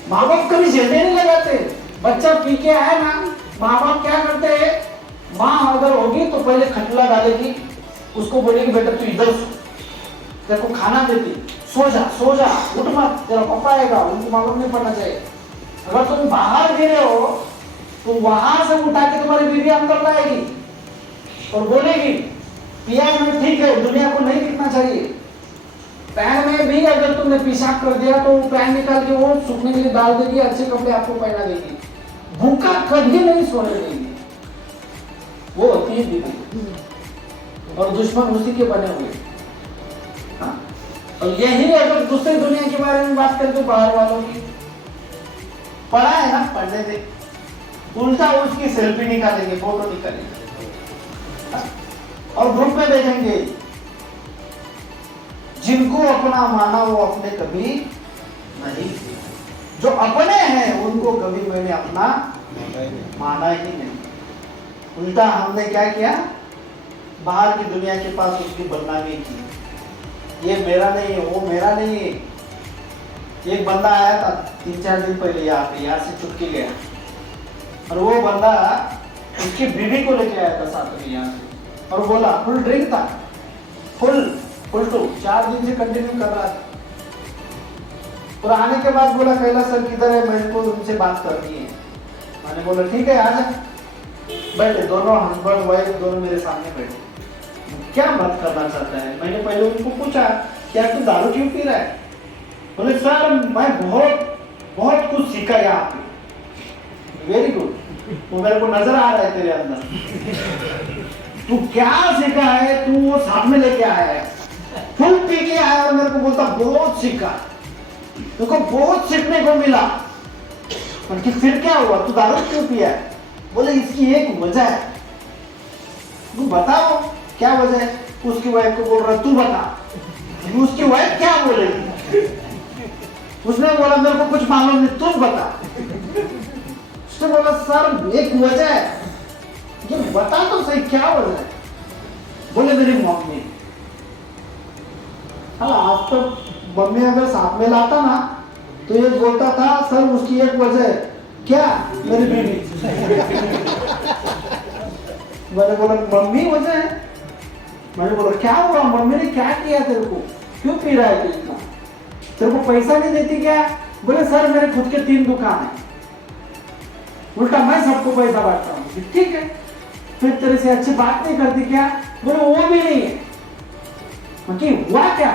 माँ बाप कभी झंडे नहीं लगाते, बच्चा पी के आया ना, माँ बाप क्या करते हैं, माँ अगर होगी तो पहले खटला डालेगी, उसको बोलेगी बेटा तू इधर सो, तेरे को खाना देती, सो जा उठ मत, तेरा पापा आएगा, उनको मालूम नहीं पड़ना चाहिए। अगर तुम बाहर गिरे हो तो वहां से उठा के तुम्हारी बीवी अंदर लाएगी और बोलेगी पिया में ठीक है, दुनिया को नहीं दिखना चाहिए। पैन में भी अगर तुमने पेशाब कर दिया तो पैन निकाल के वो सूखने के लिए डाल देगी, अच्छे कपड़े आपको पहना देगी, भूखा कभी नहीं सोने देगी। वो होती है बीवी, और दुश्मन उसी के बने हुए। हाँ? और यही अगर दूसरी दुनिया के बारे में बात करते बाहर वालों की, पढ़ा है ना, पढ़ने दे, उल्टा उसकी सेल्फी निकालेंगे, फोटो निकालेंगे और ग्रुप में भेजेंगे। जिनको अपना माना वो अपने कभी नहीं, जो अपने हैं उनको कभी मैंने अपना माना ही नहीं। उल्टा हमने क्या किया, बाहर की दुनिया के पास उसकी बदनामी की, ये मेरा नहीं है, वो मेरा नहीं है। एक बंदा आया था 3-4 दिन पहले यहाँ से छुट के गया, और वो बंदा उसकी बीवी को लेके आया था साथ में यहाँ से, और बोला फुल ड्रिंक था, फुल टू 4 दिन से कंटिन्यू कर रहा था। और आने के बाद बोला कैलाश सर किधर है, मेरे को उनसे बात करनी है। मैंने बोला ठीक है आ जा, बैठे दोनों हस्बैंड वाइफ दोनों मेरे सामने बैठे। क्या बात करना चाहता है, मैंने पहले उनको पूछा क्या तू दारू क्यों पी रहा है? बोले सर मैं बहुत कुछ सीखा यहाँ पे। वेरी गुड, वो मेरे को नजर आ रहा है तेरे अंदर, तू क्या सीखा है, तू वो साथ में लेके आया है, फुल पी के आया और मेरे को बोलता बहुत सीखा, तुमको बहुत सीखने को मिला। कि फिर क्या हुआ, तू दारू क्यों पिया है? बोले इसकी एक वजह है। तू बताओ क्या वजह है? उसकी वाइफ को बोल रहा तू बता, उसकी वाइफ क्या बोलेगी? उसने बोला मेरे को कुछ मालूम नहीं, तू बता। उसने बोला सर एक वजह है, ये बता तो सही क्या वजह है? बोले मेरी मम्मी। हाँ आज तो मम्मी अगर साथ में लाता ना तो ये बोलता था सर उसकी एक वजह है, क्या? मेरी बीवी। मैंने बोला मम्मी वजह है? मैंने बोला क्या हुआ, मम्मी ने क्या किया तेरे को, क्यों पी रहा है तू इतना, तेरे को पैसा नहीं देती क्या? बोले सर मेरे खुद के 3 दुकान है, उल्टा मैं सबको पैसा बांटता हूँ। ठीक है, फिर तेरे से अच्छी बात नहीं करती क्या? बोले वो भी नहीं है। कि हुआ क्या?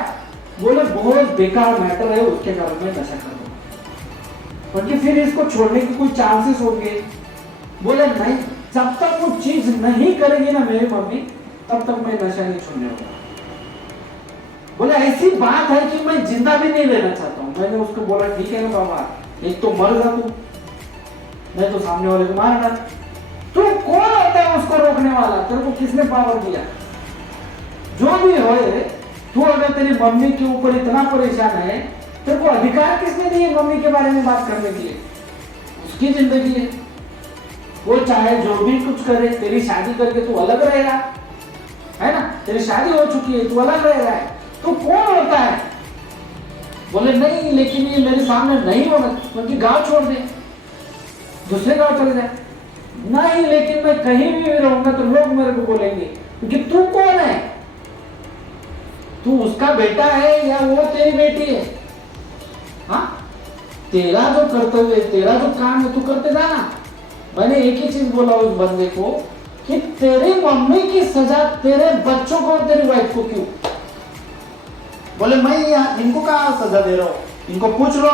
बोले बहुत बेकार मैटर है, उसके कारण मैं नशा कर दूंगा, क्योंकि फिर इसको छोड़ने के कोई चांसेस होंगे। बोले नहीं, जब तक वो चीज नहीं करेगी ना मेरी मम्मी तब तक मैं नशा नहीं छोड़ने वाला। बोले ऐसी बात है कि मैं जिंदा भी नहीं रहना चाहता हूँ। मैंने उसको बोला ठीक है ना बाबा, एक तो मर जा तू, मैं तो सामने वाले को मार डाल। तू कौन होता है उसको रोकने वाला? तेरे को किसने पावर दिया? जो भी हो, तू अगर तेरी मम्मी के ऊपर इतना परेशान है, तेरे को अधिकार किसने दिए मम्मी के बारे में बात करने के लिए? उसकी जिंदगी है, वो चाहे जो भी कुछ करे, तेरी शादी करके तू अलग रहेगा, है ना? तेरी शादी हो चुकी है, तू अलग रह रहा है, तू कौन होता है? बोले नहीं लेकिन ये मेरे सामने नहीं होना, क्योंकि गांव छोड़ दे, दूसरे गांव चले जाए। नहीं लेकिन मैं कहीं भी रहूंगा तो लोग मेरे को बोलेंगे, क्योंकि तू कौन है? तू उसका बेटा है या वो तेरी बेटी है? हाँ, तेरा जो कर्तव्य है, तेरा जो काम है, तू करते जाना। मैंने एक ही चीज बोला उस बंदे को कि तेरी मम्मी की सजा तेरे बच्चों को और तेरी वाइफ को क्यों? बोले मैं इनको कहा सजा दे रहा हूँ, इनको पूछ लो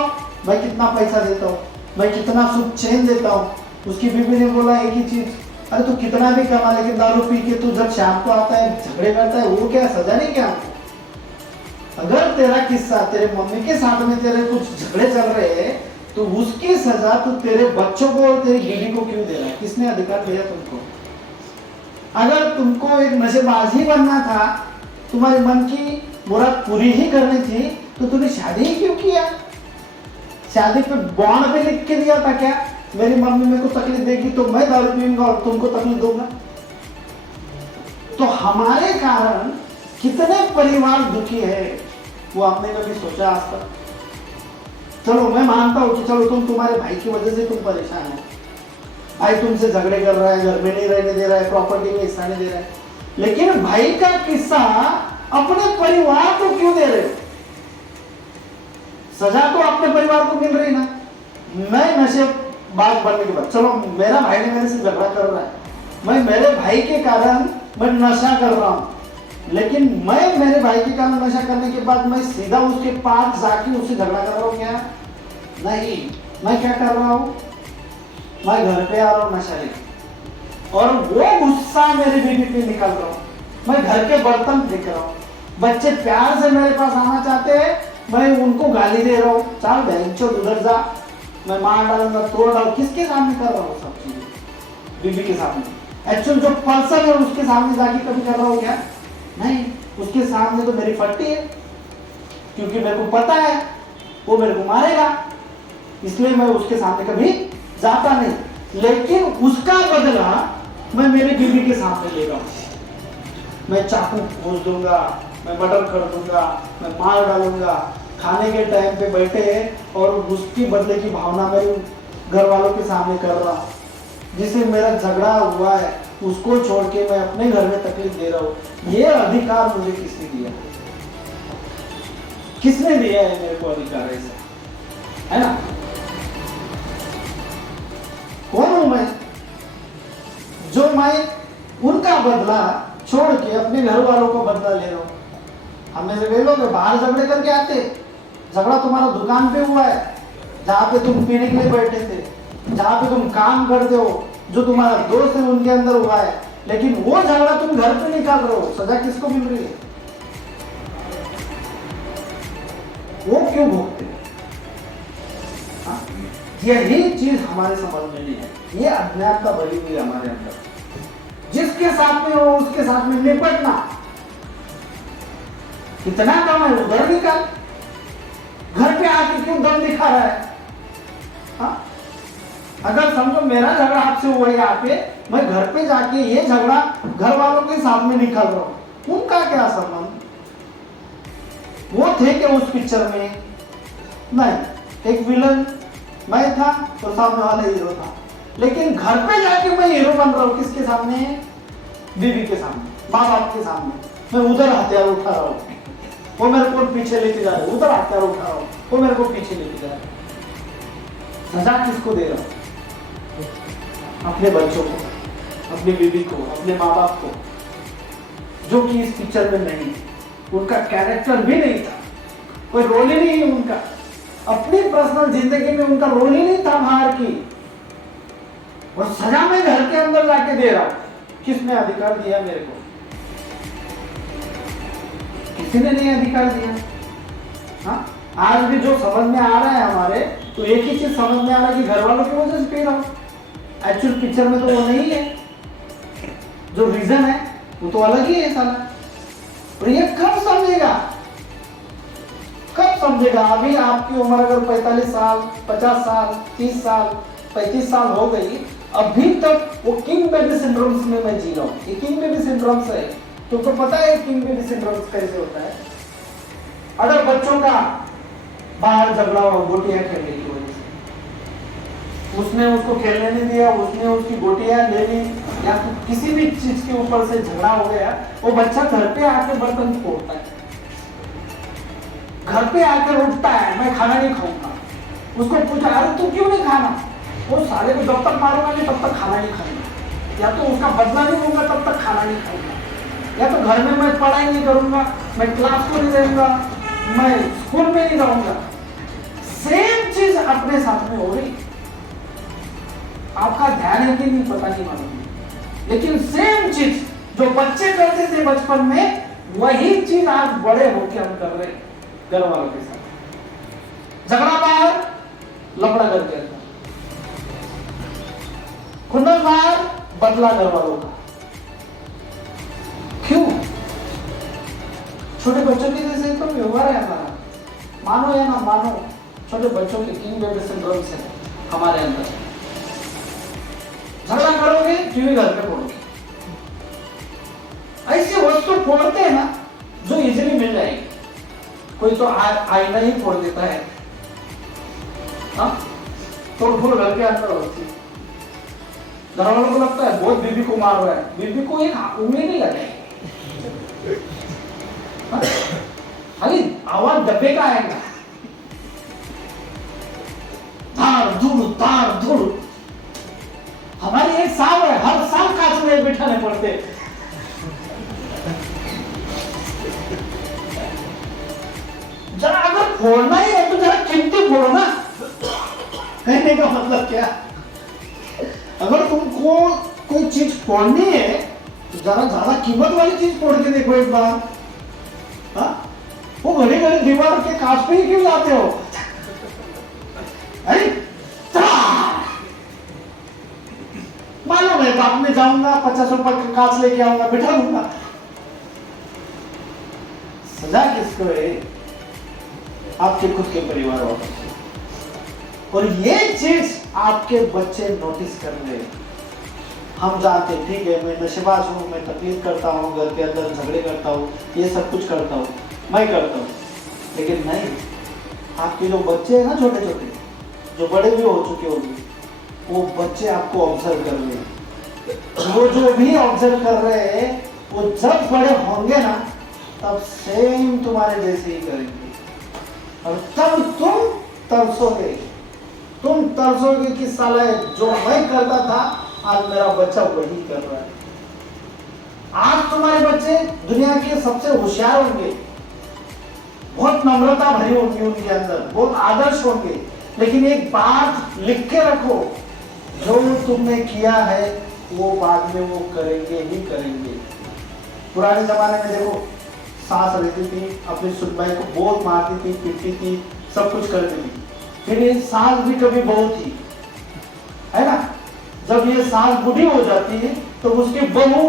मैं कितना पैसा देता हूँ, मैं कितना सुख चैन देता हूँ। उसकी बीवी ने बोला एक ही चीज, अरे तू कितना भी कमा लेकिन दारू पी के तू जब शाम को आता है झगड़े करता है, वो क्या सजा नहीं क्या? अगर तेरा किस्सा तेरे मम्मी के साथ में तेरे कुछ झगड़े चल रहे हैं तो उसकी सजा तू तेरे बच्चों को और तेरी बीवी को क्यों दे रहा है? किसने अधिकार दिया तुमको? अगर तुमको एक नशेबाज ही बनना था, तुम्हारे मन की मुराद पूरी ही करनी थी, तो तूने शादी ही क्यों किया? शादी पे बॉन्ड पे लिख के दिया था क्या, मेरी मम्मी मेरे को तकलीफ देगी तो मैं दारू पीऊंगा और तुमको तकलीफ दूंगा? तो हमारे कारण कितने परिवार दुखी है, वो आपने कभी सोचा आज तक? चलो मैं मानता हूँ कि चलो तुम्हारे भाई की वजह से तुम परेशान हो, भाई तुमसे झगड़े कर रहा है, घर में नहीं रहने दे रहा है, प्रॉपर्टी में हिस्सा नहीं दे रहा है, लेकिन भाई का किस्सा अपने परिवार को क्यों दे रहे हो? सजा तो अपने परिवार को मिल रही ना। मैं नशेबाज बनने के बाद, चलो मेरा भाई ने मेरे से झगड़ा कर रहा है, मैं मेरे भाई के कारण मैं नशा कर रहा हूं, लेकिन मैं मेरे भाई के कारण नशा करने के बाद मैं सीधा उसके पास जाके उससे झगड़ा कर रहा हूं क्या? नहीं, मैं क्या कर रहा हूं, मैं घर पे आ रहा हूं नशा लेके, और वो गुस्सा मेरी बीवी पे निकाल रहा हूं, मैं घर के बर्तन फेंक रहा हूं, बच्चे प्यार से मेरे पास आना चाहते हैं, मैं उनको गाली दे रहा हूं, चल बहनचोद उधर जा, मैं मार डालूंगा, तोड़ डालूंगा। किसके सामने कर रहा हूं सब चीजें? बीवी के सामने। एक्चुअल जो पर्सन है उसके सामने जाके कभी कर रहा हूं क्या? नहीं, उसके सामने तो मेरी फट्टी है, क्योंकि मेरे को पता है वो मेरे को मारेगा, इसलिए मैं उसके सामने कभी जाता नहीं। लेकिन उसका बदला मैं मेरी बीवी के सामने ले रहा हूं। मैं चाकू घोंस दूंगा, मैं मर्डर कर दूंगा, मैं मार डालूंगा। खाने के टाइम पे बैठे हैं और उसकी बदले की भावना मेरे घर वालों के सामने कर रहा हूँ, जिससे मेरा झगड़ा हुआ है उसको छोड़ के मैं अपने घर में तकलीफ दे रहा हूँ। ये अधिकार मुझे किसने दिया? किसने दिया है मेरे को अधिकार ऐसा, है ना? कौन हूं मैं जो मैं उनका बदला छोड़ के अपने घर वालों को बदला ले रहा हूं? हमें से वे लोग बाहर झगड़े करके आते, झगड़ा तुम्हारा दुकान पे हुआ है, जहाँ पे तुम पीने के लिए बैठे थे, जहाँ पे तुम काम करते हो, जो तुम्हारा दोस्त है उनके अंदर हुआ है, लेकिन वो झगड़ा तुम घर पे निकाल रहे हो, सजा किसको मिल रही है? वो क्यों भोगते? यही चीज हमारे समझ में नहीं है, ये अज्ञानता भरी हुई है हमारे अंदर। जिसके साथ में हो उसके साथ में निपटना, कितना कम है उधर निकाल, घर पे आके क्यों दम दिखा रहा है? हा? अगर समझो मेरा झगड़ा आपसे हुआ है यहाँ पे, मैं घर पे जाके ये झगड़ा घर वालों के सामने निकाल रहा हूं, उनका क्या संबंध? वो थे क्या उस पिक्चर में? नहीं, एक विलन मैं था तो सामने वाला हीरो था, लेकिन घर पे जाके मैं हीरो बन रहा हूं। किसके सामने? बीवी के सामने, माँ बाप के सामने। मैं उधर हथियार उठा रहा हूं, वो मेरे को पीछे लेके जा रहे, उधर हथियार उठा रहा हूं, वो मेरे को पीछे लेके जा रहे। सजा किसको दे रहा हूं? अपने बच्चों को, अपनी बीवी को, अपने माँ बाप को, जो कि इस पिक्चर में नहीं, उनका कैरेक्टर भी नहीं था, कोई रोल ही नहीं है उनका, अपनी पर्सनल जिंदगी में उनका रोल ही नहीं था बाहर की, और सजा मैं घर के अंदर लाके दे रहा हूं। किसने अधिकार दिया मेरे को? किसी ने नहीं अधिकार दिया। हाँ, आज भी जो समझ में आ रहा है हमारे, तो एक ही चीज समझ में आ रहा है कि घर वालों की वजह से पी रहा हूं। एक्चुअल पिक्चर में तो वो नहीं है, जो रीजन है वो तो अलग ही है साला। और ये कब समझेगा? कब समझेगा? अभी आपकी उम्र अगर 45 साल, 50 साल, 30 साल, 35 साल हो गई, अभी तक वो किंग बेबी सिंड्रोम्स में मैं जी रहा हूँ। ये किंग बेबी सिंड्रोम्स है, तुमको पता है किंग बेबी सिंड्रोम्स कैसे होता है? अगर बच्चों का बाहर झगड़ा हुआ गोटियां खेलने की वजह से, उसने उसको खेलने नहीं दिया, उसने उसकी गोटियां ले ली, या तो किसी भी चीज के ऊपर से झगड़ा हो गया, वो बच्चा घर पे आके बर्तन फोड़ता है, घर पे आकर उठता है, मैं खाना नहीं खाऊंगा। उसको पूछा, अरे तू क्यों नहीं खाना? वो साले को जब तक मारूंगा नहीं तब तक खाना नहीं खाऊंगा, या तो उसका बदला नहीं लूंगा तब तक खाना नहीं खाऊंगा, या तो घर में मैं पढ़ाई नहीं करूंगा, मैं क्लास को नहीं जाऊंगा, मैं स्कूल में नहीं जाऊंगा। सेम चीज अपने सामने हो रही, आपका ध्यान है कि नहीं पता नहीं मालूम, लेकिन सेम चीज जो बच्चे करते थे बचपन में, वही चीज आज बड़े होकर हम कर रहे घर वालों के साथ। झगड़ा बाहर, लफड़ा करके अंदर, खुन्नस बाहर, बदला घर वालों का। छोटे बच्चों के जैसे तो व्यवहार है हमारा, मानो या ना मानो, छोटे बच्चों के किंग बेबी सिंड्रोम से हमारे अंदर। झगड़ा करोगे टीवी घर पे फोड़ोगे। ऐसी वस्तु फोड़ते हैं ना जो इजीली मिल जाएगी। कोई तो आईना ही फोड़ देता है, हाँ, तोड़-फोड़ घर के अंदर होती है। घर वालों को लगता है बहुत बीबी को मार रहा है, बीबी को एक उंगली नहीं लगाएगी, खाली आवाज डब्बे का आएगा, तार धूड़। हमारी एक साल है, हर साल कांच में बिठाने पड़ते। जरा अगर फोड़ना ही है तो जरा कीमती फोड़ो ना। कहने का मतलब क्या, अगर तुमको कोई चीज फोड़नी है तो जरा ज्यादा कीमत वाली चीज फोड़ के देखो एक बार। हाँ, वो घड़ी घड़ी दीवार के कांच पे ही क्यों लाते हो? अरे मानो मैं बाप में जाऊंगा, 50 रुपए का कांच लेके आऊंगा, बिठा दूंगा। सजा किसको है? आपके खुद के परिवार वालों। और ये चीज आपके बच्चे नोटिस कर रहे हैं। हम जानते हैं, ठीक है, मैं नशेबाज हूँ, मैं तकलीफ करता हूँ, घर के अंदर झगड़े करता हूँ, ये सब कुछ करता हूँ, मैं करता हूँ, लेकिन नहीं, आपके जो बच्चे हैं ना, छोटे छोटे, जो बड़े भी हो चुके होंगे, वो बच्चे आपको ऑब्जर्व कर रहे हैं। वो जो भी ऑब्जर्व कर रहे हैं, वो जब बड़े होंगे ना, तब सेम तुम्हारे जैसे ही करेंगे। और तब तुम तरसोगे कि साला जो मैं करता था, आज मेरा बच्चा वही कर रहा है। आज तुम्हारे बच्चे दुनिया के सबसे होशियार होंगे, बहुत नम्रता भरी होगी उनके अंदर, बहुत आदर्श होंगे, लेकिन एक बात लिख के रखो, जो तुमने किया है वो बाद में वो करेंगे ही करेंगे। पुराने जमाने में देखो, सास रहती थी, अपनी सुनवाई को बहुत मारती थी, पीटती थी, सब कुछ करती थी, फिर ये सास भी कभी बहू थी, है ना? जब ये सास बूढ़ी हो जाती है तो उसकी बहू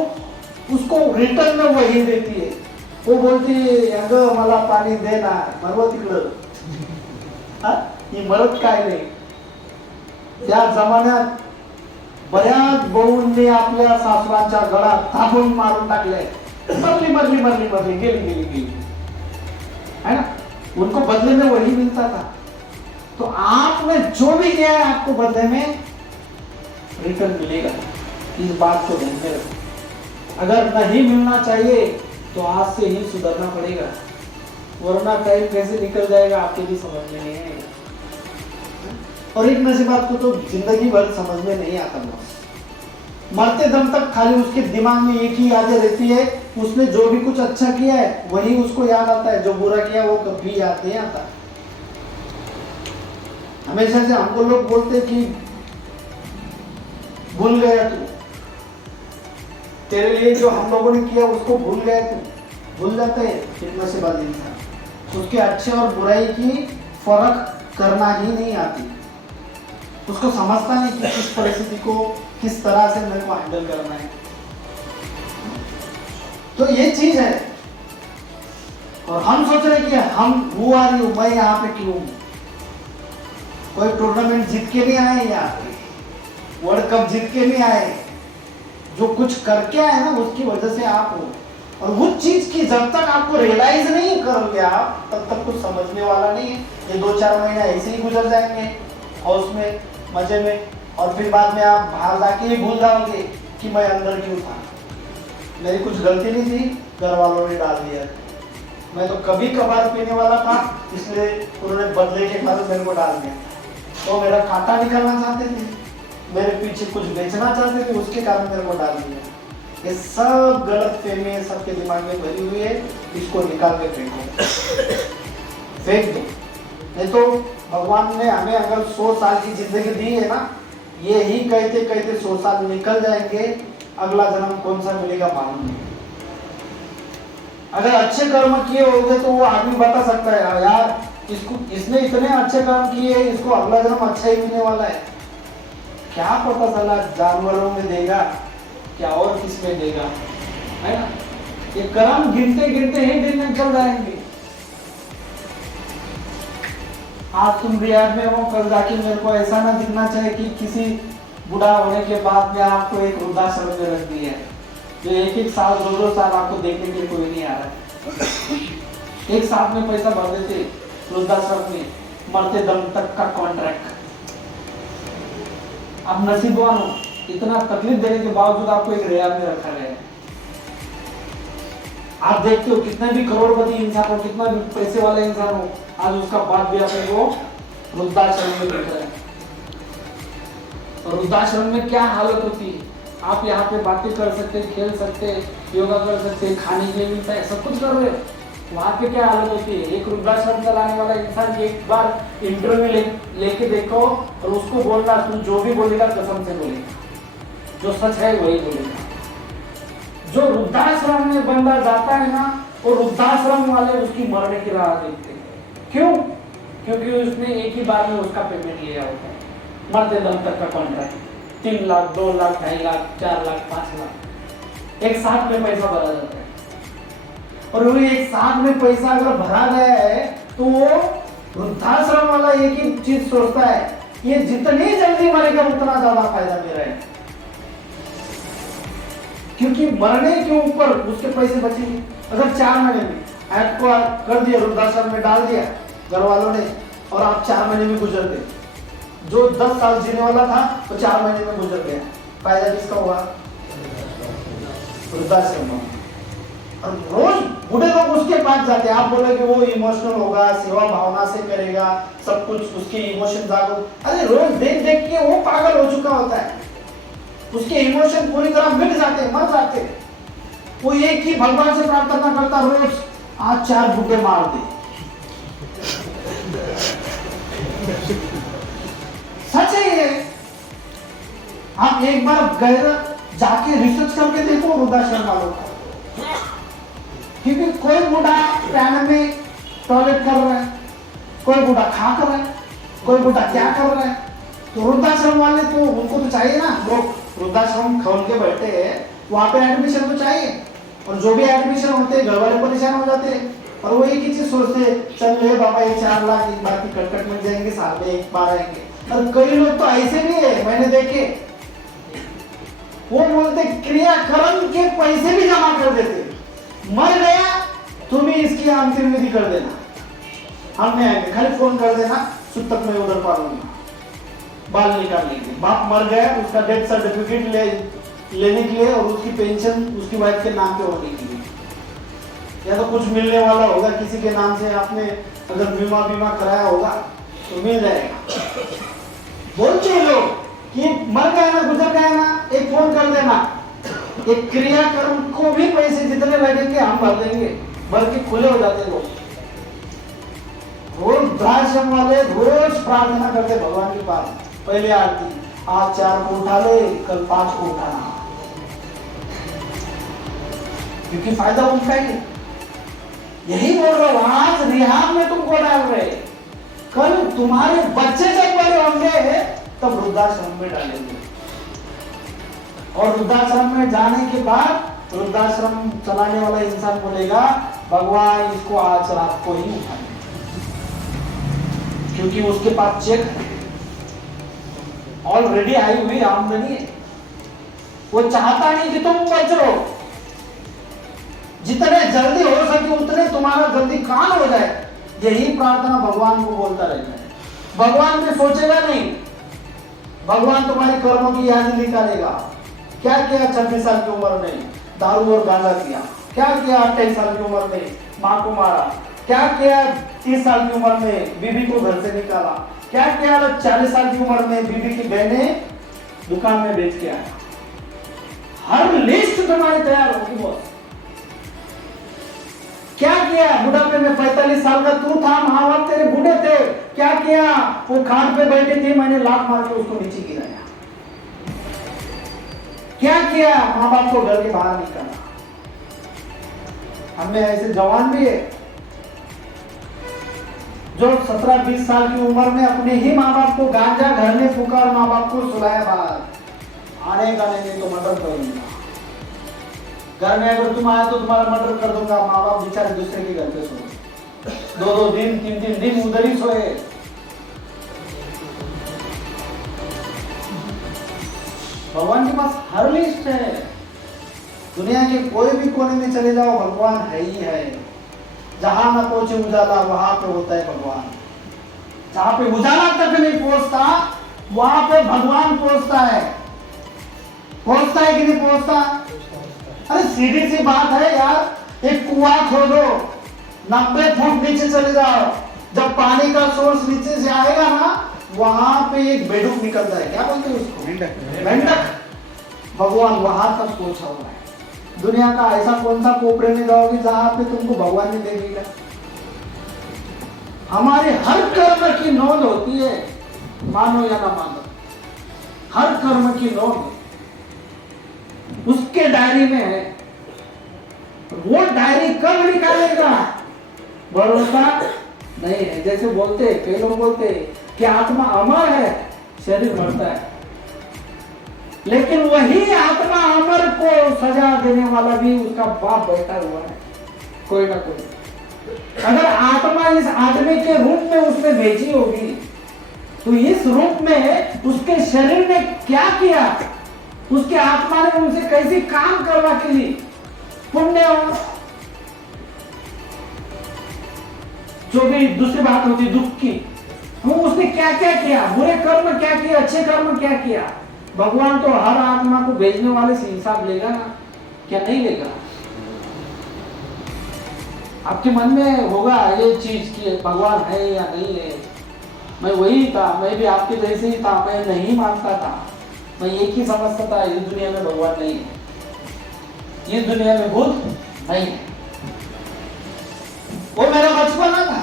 उसको रिटर्न में वही देती है। वो बोलती है, अगं मला पाणी दे ना, मरव तिकडं, ही मरत काय नाही। त्या जमान्यात बऱ्याच बहूंनी आपल्या सासवांच्या गळात थांबून मारून टाकले, मरली, गेली, है ना? उनको बदले में वही मिलता था। तो आपने जो भी किया है, आपको बदले में रिटर्न मिलेगा। इस बात को ध्यान में रखो। अगर नहीं मिलना चाहिए तो आज से ही सुधरना पड़ेगा, वरना टाइम कैसे निकल जाएगा आपके भी समझ में नहीं आएगा। और एक नसीबात को तो जिंदगी भर समझ में नहीं आता बॉस। मरते दम तक खाली उसके दिमाग में एक ही यादें रहती है, उसने जो भी कुछ अच्छा किया है वही उसको याद आता है, जो बुरा किया वो कभी याद नहीं आता। हमेशा से हमको लोग बोलते कि भूल गया तू, तेरे लिए जो हम लोगों ने किया उसको भूल गया तू। भूल जाते हैं फिर नशेबाज इंसान, उसके अच्छे और बुराई की फर्क करना ही नहीं आती, उसको समझता नहीं कि किस परिस्थिति को किस तरह से मेरे को हैंडल करना है। तो ये चीज है। और हम सोच रहे कि हम वो आ रही हूं, मैं यहाँ पे क्यों? कोई टूर्नामेंट जीत के नहीं आए, यहाँ पे वर्ल्ड कप जीत के नहीं आए, जो कुछ करके आए ना उसकी वजह से आप हो। और वो चीज की जब तक आपको रियलाइज नहीं करोगे आप, तब तक कुछ समझने वाला नहीं है। ये 2-4 महीने ऐसे ही गुजर जाएंगे हाउस में, मजे में, और फिर बाद में आप बाहर जाके ही भूल जाओगे कि मैं अंदर क्यों था, मेरी कुछ गलती नहीं थी, घर वालों ने डाल दिया, मैं तो कभी कभार पीने वाला था, इसलिए उन्होंने बदले के कारण मेरे को डाल दिया। तो मेरा खाता निकालना चाहते थे, मेरे पीछे कुछ बेचना चाहते थे, उसके कारण मेरे को डाल दिया। ये सब गलत फहमी सबके दिमाग में भरी हुई है, इसको निकाल के फेंको, फेंक दो। नहीं तो भगवान ने हमें अगर 100 साल की जिंदगी दी है ना, ये ही कहते कहते 100 साल निकल जाएंगे, अगला जन्म कौन सा मिलेगा मालूम नहीं। अगर अच्छे कर्म किए होंगे तो वो आदमी बता सकता है, यार इसने इतने अच्छे कर्म किए, इसको अगला जन्म अच्छा ही मिलने वाला है। क्या पता चला जानवरों में देगा क्या और किस में देगा, है ना? ये कर्म गिनते गिनते ही दिन निकल जाएंगे। आज तुम रियाद में हो, कल जाके मेरे को ऐसा ना दिखना चाहिए कि किसी बुढ़ा होने के बाद में आपको एक वृद्धाश्रम में रख दिया है, जो एक एक साल 2-2 साल आपको देखने के लिए कोई नहीं आ रहा है। एक साथ में पैसा भर देते वृद्धाश्रम में, मरते दम तक का कॉन्ट्रैक्ट। आप नसीबवान हो, इतना तकलीफ देने के बावजूद आपको एक रियाद में रखा गया है। आप देखते हो कितने भी करोड़पति इंसान हो, कितना भी पैसे वाला इंसान हो, आज उसका बात भी अपने को वृद्धाश्रम में बैठ रहा है। और वृद्धाश्रम में क्या हालत होती है, आप यहाँ पे बातें कर सकते, खेल सकते, योगा कर सकते, खाने के लिए मिलता है, सब कुछ कर रहे हो। वहाँ पे क्या हालत होती है, एक वृद्धाश्रम चलाने वाला इंसान की एक बार इंटरव्यू लेके देखो और उसको बोलना, तू जो भी बोलेगा कसम से बोलेगा, जो सच है वही बोलेगा। जो वृद्धाश्रम में बंदा जाता है ना, और वृद्धाश्रम वाले उसकी मरने की राह देखते हैं। क्यों? क्योंकि उसने एक ही बार में उसका पेमेंट लिया होता है, मरते दम तक का कॉन्ट्रैक्ट। 3 लाख, 2 लाख, 2.5 लाख, 4 लाख, 5 लाख एक साथ में पैसा भरा जाता है। और वो एक साथ में पैसा अगर भरा गया है तो वो वृद्धाश्रम वाला एक ही चीज सोचता है, ये जितनी जल्दी मरेगा उतना ज्यादा फायदा मेरा है, क्योंकि मरने के ऊपर उसके पैसे बचेंगे। अगर 4 महीने में आपको कर दिया, वृद्धाश्रम में डाल दिया घर वालों ने, और आप 4 महीने में गुजर गए, जो 10 साल जीने वाला था वो 4 महीने में गुजर गया, फायदा किसका हुआ? वृद्धाश्रम में। और रोज बूढ़े लोग उसके पास जाते हैं, आप बोले कि वो इमोशनल होगा, सेवा भावना से करेगा, सब कुछ उसके इमोशन जागो, अरे रोज देख देख के वो पागल हो चुका होता है, उसके इमोशन पूरी तरह मिट जाते हैं, मर जाते हैं। वो एक ही भगवान से प्रार्थना करता, रोज आज 4 बूढ़े मार दे। सच है ये। आप एक बार गहरा जाके रिसर्च करके देखो वृद्धाश्रम वालों का, क्योंकि कोई बूढ़ा पैन में टॉयलेट कर रहा है, कोई बूढ़ा खा कर रहा है, कोई बूढ़ा क्या कर रहा है। तो वृद्धाश्रम वाले तो उनको तो चाहिए ना, लोग वृद्धाश्रम खोल के बैठे हैं, वहां पे एडमिशन तो चाहिए, और जो भी एडमिशन होते हैं घर वाले परेशान हो जाते हैं, और वो एक ही चीज सोचते, चल ले बाबा ये 4 लाख एक बार की कटकट मिल जाएंगे, साल में एक बार आएंगे। और कई लोग तो ऐसे भी है, मैंने देखे, वो बोलते क्रियाक्रम के पैसे भी जमा कर देते, मर गया तुम ही इसकी अंतिम विधि कर देना, हमने आएंगे, खाली फोन कर देना, सुतक में उधर पालूंगा, बाल निकाल लेंगे। बाप मर गया, उसका डेथ सर्टिफिकेट लेने के लिए और उसकी पेंशन उसकी वाइफ के नाम पे होने के लिए, या तो कुछ मिलने वाला होगा किसी के नाम से, आपने अगर बीमा कराया होगा तो मिल जाएगा। बोलते हैं लोग कि मर गया ना, गुजर गया ना, एक फोन कर देना, एक क्रियाक्रम को भी पैसे जितने लगेंगे हम भर देंगे, भर के खुले हो जाते लोग। रोज वृद्धाश्रम वाले रोज प्रार्थना करते भगवान के पास, पहले आरती, आज 4 को उठा ले, कल 5 को उठाना, क्योंकि फायदा उनका ही। यही बोल रहा हूं, आज रिहाब में तुमको डाल रहे, कल तुम्हारे बच्चे जब बड़े होंगे तब वृद्धाश्रम में डालेंगे, और वृद्धाश्रम में जाने के बाद वृद्धाश्रम चलाने वाला इंसान बोलेगा, भगवान इसको आज रात को ही उठाए, क्योंकि उसके पास चेक है, ऑलरेडी आई हुई आमदनी है। वो चाहता नहीं कि तुम बच लो, जितने जल्दी हो सके उतने तुम्हारा जल्दी कान हो जाए, यही प्रार्थना भगवान को बोलता रहता है। भगवान भी सोचेगा नहीं, भगवान तुम्हारी कर्मों की याद निकालेगा। क्या किया 26 साल की उम्र में, दारू और गांजा किया, क्या किया 28 साल की उम्र में, माँ को मारा, क्या किया 30 साल की उम्र में, बीबी को घर से निकाला, क्या किया 40 साल की उम्र में, बीबी की बहने दुकान में बेच के आया। हर लिस्ट तुम्हारी तैयार होगी बॉस। क्या किया बुढ़ापे में, 45 साल का तू था, माँ बाप तेरे बूढ़े थे, क्या किया, वो खाट पे बैठे थे, मैंने लात मार के उसको नीचे गिराया। क्या किया, माँ बाप को घर के बाहर निकाला। हमें ऐसे जवान भी है जो 17-20 साल की उम्र में अपने ही माँ बाप को गांजा घर में फूका और माँ बाप को सुलाया बाहर, आने का नहीं तो मदद करूंगा। घर में अगर तुम आए तो तुम्हारा मर्डर कर दूंगा, माँ बाप बेचारे दूसरे के घर पे सोए, 2-2 दिन 3-3 दिन उधर ही सोए। भगवान के पास हर लिस्ट है। दुनिया के कोई भी कोने में चले जाओ, भगवान है ही है। जहां ना पहुंचे उजाला, वहां पे होता है भगवान। जहां पे उजाला तक नहीं पहुंचता, वहां पे भगवान पहुंचता है। पहुंचता है कि नहीं पहुंचता? अरे सीधी सी बात है यार, एक कुआं खोदो, 90 फुट नीचे चले जाओ, जब पानी का सोर्स नीचे से आएगा ना, वहां पे एक बेडूक निकलता है, क्या बोलते हैं उसको? मेंढक। भगवान वहां तक पहुंचा हुआ है। दुनिया का ऐसा कौन सा कोपरे में जाओगे जहां पे तुमको भगवान नहीं देखेगा? हमारे हर कर्म की नोंद होती है, मानो या ना मानो, हर कर्म की नोंद उसके डायरी में है। वो डायरी कब निकालेगा भरोसा नहीं है। जैसे बोलते, कई लोग बोलते कि आत्मा अमर है, शरीर मरता है, लेकिन वही आत्मा अमर को सजा देने वाला भी उसका बाप बैठा हुआ है, कोई ना कोई। अगर आत्मा इस आदमी के रूप में उसने भेजी होगी, तो इस रूप में उसके शरीर ने क्या किया, उसके आत्मा ने उनसे कैसे काम करवा के लिए, पुण्य और जो भी दूसरी बात होती दुख की, वो उसने क्या क्या किया, बुरे कर्म क्या किए, अच्छे कर्म क्या किया। भगवान तो हर आत्मा को भेजने वाले से हिसाब लेगा ना, क्या नहीं लेगा? आपके मन में होगा ये चीज कि भगवान है या नहीं है। मैं वही था, मैं भी आपके जैसे ही था, मैं नहीं मानता था, मैं एक ही समझता था इस दुनिया में भगवान नहीं है, इस दुनिया में भूत नहीं है। वो मेरा बचपना था।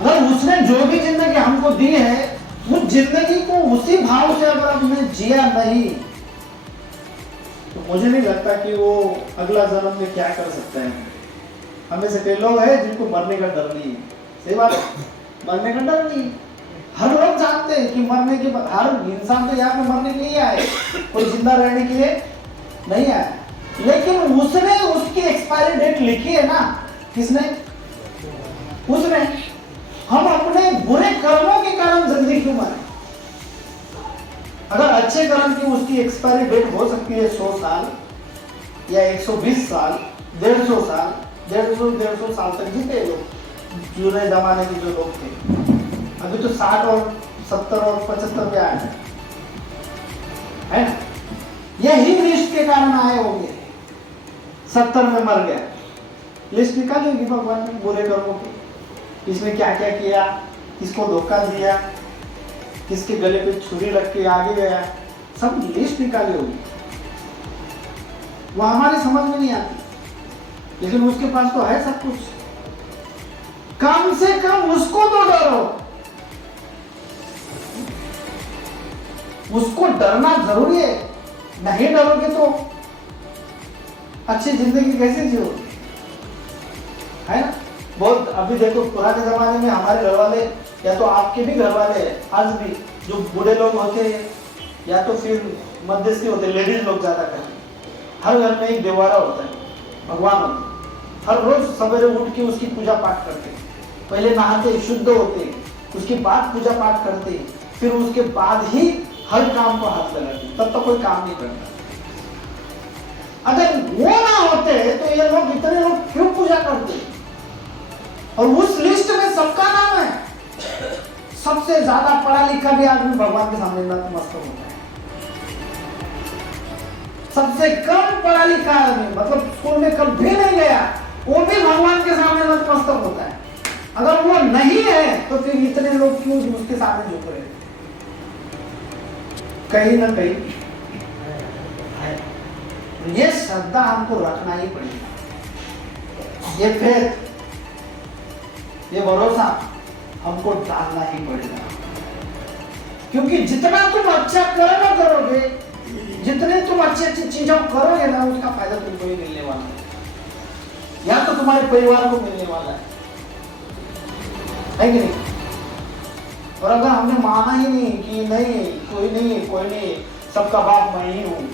अगर उसने जो भी जिंदगी हमको दी है, उस जिंदगी को उसी भाव से अगर हमने जिया नहीं, तो मुझे नहीं लगता कि वो अगला जन्म में क्या कर सकते हैं। हमें से कई लोग हैं जिनको मरने का डर नहीं है। सही बात है, मरने का डर नहीं। हर लोग जानते हैं कि मरने के बाद, हर इंसान तो यहाँ पे मरने के लिए आए, कोई जिंदा रहने के लिए नहीं आया। लेकिन उसने उसकी एक्सपायरी डेट लिखी है ना, किसने? उसने। हम अपने बुरे कर्मों के कारण जल्दी क्यों मरे? अगर अच्छे कर्म की उसकी एक्सपायरी डेट हो सकती है 100 साल या 120 साल, 150 साल, 150 साल तक जीते लोग, जुने जमाने के जो लोग थे। अभी तो 60 और 70 और 75 पे आए है ना? यही लिस्ट के कारण आए होंगे। 70 में मर गया, लिस्ट निकालेगी भगवान ने बुरे कर्मों की, किसने क्या क्या किया, किसको धोखा दिया, किसके गले पे छुरी रख के आगे गया, सब लिस्ट निकाली होगी। वो हमारी समझ में नहीं आती, लेकिन उसके पास तो है सब कुछ। कम से कम उसको तो डरो, उसको डरना जरूरी है। नहीं डरोगे तो अच्छी जिंदगी कैसे जियोगे, है ना? बहुत अभी देखो, पुराने जमाने में हमारे घर वाले, या तो आपके भी घर वाले आज भी जो बूढ़े लोग होते हैं, या तो फिर मध्यस्थी होते, लेडीज लोग ज्यादा करते, हर घर में एक देवारा होता है, भगवान होता है। हर रोज सवेरे उठ के उसकी पूजा पाठ करते, पहले नहाते शुद्ध होते, उसके बाद पूजा पाठ करते, फिर उसके बाद ही हर काम को हाथ लगाते, तब तो कोई काम नहीं करता। अगर वो ना होते तो ये लोग, इतने लोग क्यों पूजा करते? और उस लिस्ट में सबका नाम है। सबसे ज्यादा पढ़ा लिखा भी आदमी भगवान के सामने नतमस्तक होता है। सबसे कम पढ़ा लिखा आदमी, मतलब स्कूल में कभी नहीं गया, वो भी भगवान के सामने नतमस्तक होता है। अगर वो नहीं है तो फिर इतने लोग क्यों उसके सामने झुक रहे? कहीं ना कहीं ये श्रद्धा हमको रखना ही पड़ेगा, ये फेथ, ये भरोसा हमको डालना ही पड़ेगा। क्योंकि जितना तुम अच्छा कर्म करोगे, जितने तुम अच्छी चीजों करोगे ना, उसका फायदा तुमको ही मिलने वाला है, या तो तुम्हारे परिवार को मिलने वाला है कि नहीं? और अगर हमने माना ही नहीं कि नहीं, कोई नहीं, सबका बाप मैं ही हूँ,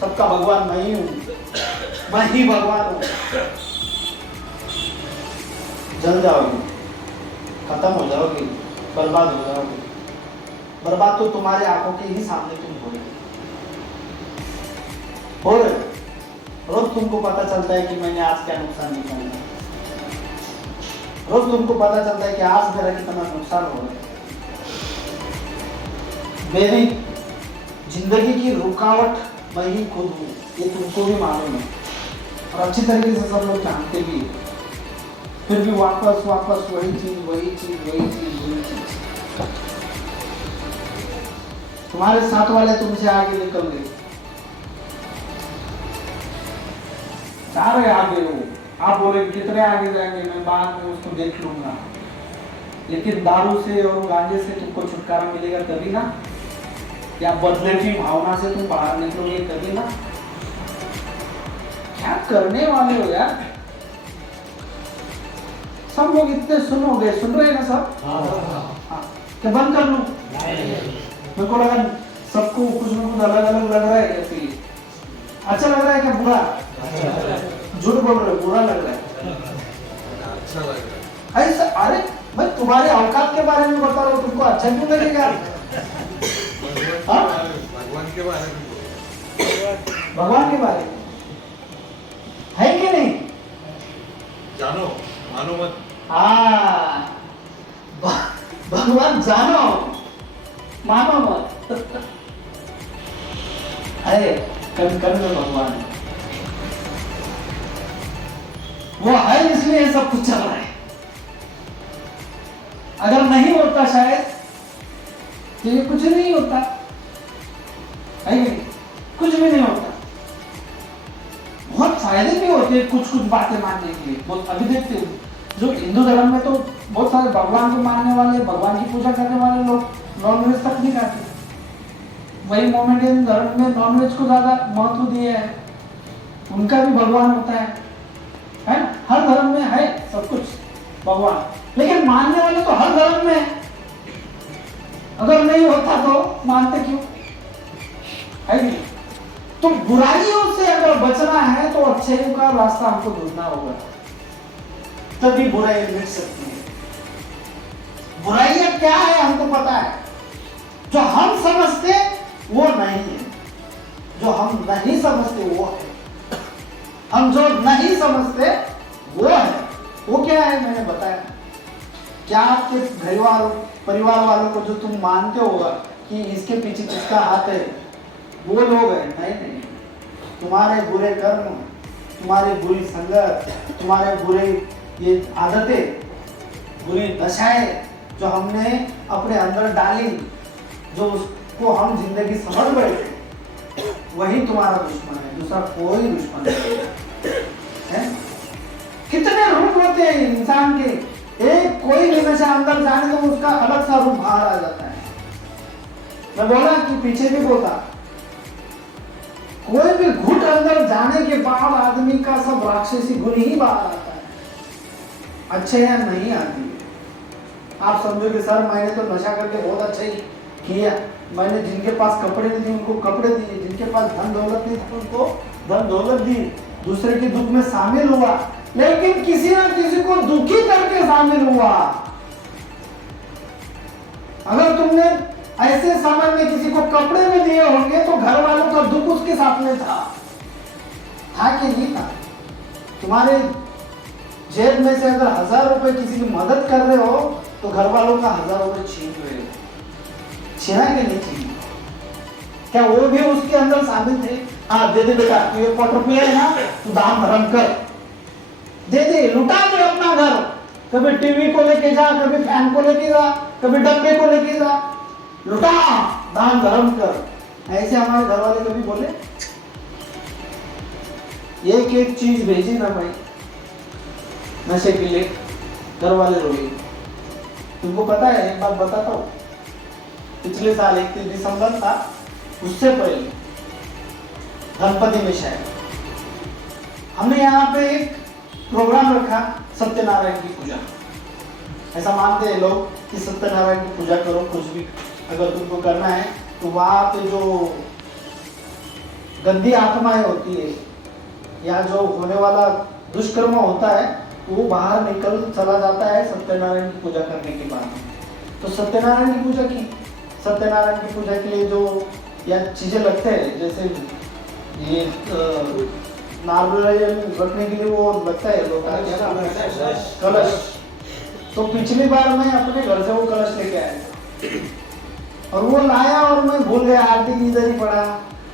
सबका भगवान मैं ही हूँ, मैं ही भगवान हूँ, जल जाओगे, खत्म हो जाओगे, बर्बाद हो जाओगे। बर्बाद तो तुम्हारे आंखों के ही सामने तुम हो रहे रोज तुमको पता चलता है कि मैंने आज क्या नुकसान निकाला, रोज तुमको पता चलता है कि आज मेरा कितना नुकसान हो रहा है। मेरी जिंदगी की रुकावट मैं ही खुद हूँ, ये तुमको भी मालूम है और अच्छी तरीके से सब लोग जानते भी हैं। फिर भी वापस वापस वही चीज वही चीज वही चीज वही चीज। तुम्हारे साथ वाले तुमसे आगे निकल गए, सारे आगे हो, आप बोले कितने आगे जाएंगे, मैं बाद में उसको देख लूंगा। लेकिन दारू से और गांजे से तुमको छुटकारा मिलेगा तभी ना, या बदले की भावना से तुम बाहर निकलोगे तभी ना। क्या करने वाले हो यार, सब लोग इतने सुनोगे, सुन रहे हैं ना सब? हाँ। क्या बंद कर लूं? मेरे को लगा सबको कुछ ना कुछ अलग अलग लग रहा है, कैसे अच्छा लग रहा है क्या बुरा? झूठ बोल रहे हो, बुरा लग रहा है? अच्छा लग रहा है। ऐसा अरे मैं तुम्हारे औकात के बारे में बता रहा हूँ, तुमको अच्छा क्यों लगेगा? भगवान के बारे में भगवान के बारे में है कि नहीं? जानो मानो मत। हाँ, भगवान जानो मानो मत। अरे कण में भगवान है, वो है इसलिए ये सब कुछ चल रहा है। अगर नहीं होता शायद तो ये कुछ नहीं होता, है कि नहीं? कुछ भी नहीं होता। बहुत फायदे भी होते हैं कुछ कुछ बातें मानने के लिए। बहुत अभी देखते हो जो हिंदू धर्म में तो बहुत सारे भगवान को मानने वाले, भगवान की पूजा करने वाले लोग नॉनवेज तक नहीं खाते। वही मोमेडियन धर्म में नॉनवेज को ज्यादा महत्व दिया है, उनका भी भगवान होता है ना? हर धर्म में है सब कुछ भगवान, लेकिन मानने वाले तो हर धर्म में है। अगर नहीं होता तो मानते क्यों, है नहीं? तो बुराइयों से अगर बचना है तो अच्छाइयों का रास्ता हमको ढूंढना होगा, तभी बुराई मिट सकती है। बुराइयां क्या है हमको पता है, जो हम समझते वो नहीं है, जो हम नहीं समझते वो है। हम जो नहीं समझते वो है, वो क्या है मैंने बताया। क्या आपके परिवार वालों को जो तुम मानते होगा कि इसके पीछे किसका हाथ है, वो लोग हैं? नहीं, तुम्हारे बुरे कर्म, तुम्हारी बुरी संगत, तुम्हारे बुरे ये आदतें, बुरी दशाएं जो हमने अपने अंदर डाली, जो उसको हम जिंदगी समझ बैठे, वही तुम्हारा दुश्मन है, दूसरा कोई दुश्मन नहीं है। कितने रूप होते हैं इंसान के, एक कोई भी नशा अंदर जाने तो उसका अलग सा रूप बाहर आ जाता है। मैं बोला कि पीछे भी बोलता, कोई भी घुट अंदर जाने के बाद आदमी का सब राक्षसी गुण ही बाहर आता है, अच्छे या नहीं आती है। आप समझो कि सर मैंने तो नशा करके बहुत अच्छा ही किया, मैंने जिनके पास कपड़े नहीं थे उनको कपड़े दिए, जिनके पास धन दौलत नहीं थी उनको धन दौलत दी, दूसरे के दुख में शामिल हुआ, लेकिन किसी ना किसी को दुखी करके शामिल हुआ। अगर तुमने ऐसे समय में किसी को कपड़े में दिए होंगे तो घर वालों का दुख उसके साथ में था कि नहीं था? तुम्हारे जेब में से अगर 1000 रुपए किसी की मदद कर रहे हो तो घर वालों का 1000 रुपए छीन रहे हो, छीना कि नहीं छीना? क्या वो भी उसके अंदर शामिल थे? हाँ दे दे बेटा, तू ये क्वार्टर पे है ना, तू दान धर्म कर, दे दे, लुटा दे अपना घर। कभी टीवी को लेके जा, कभी फैन को लेके जा, कभी डब्बे को लेके जा, लुटा, दान धर्म कर। ऐसे हमारे घर वाले कभी बोले? एक एक चीज भेजी ना भाई नशे के लिए, घर वाले रोए। तुमको पता है, एक बात बताता हूँ, पिछले साल 31 दिसंबर था, उससे पहले गणपति में शायद हमने यहाँ पे एक प्रोग्राम रखा, सत्यनारायण की पूजा। ऐसा मानते हैं लोग कि सत्यनारायण की पूजा करो, कुछ भी अगर तुमको करना है तो वहाँ पे जो गंदी आत्माएं होती है या जो होने वाला दुष्कर्म होता है वो बाहर निकल चला जाता है सत्यनारायण की पूजा करने के बाद। तो सत्यनारायण की पूजा की, सत्यनारायण की पूजा के लिए जो या चीजें लगते हैं, जैसे ये नारियल रखने के लिए वो लगता है कलश। तो पिछली बार मैं अपने घर से वो कलश लेके आया और वो लाया और मैं भूल गया, आरती इधर ही पड़ा।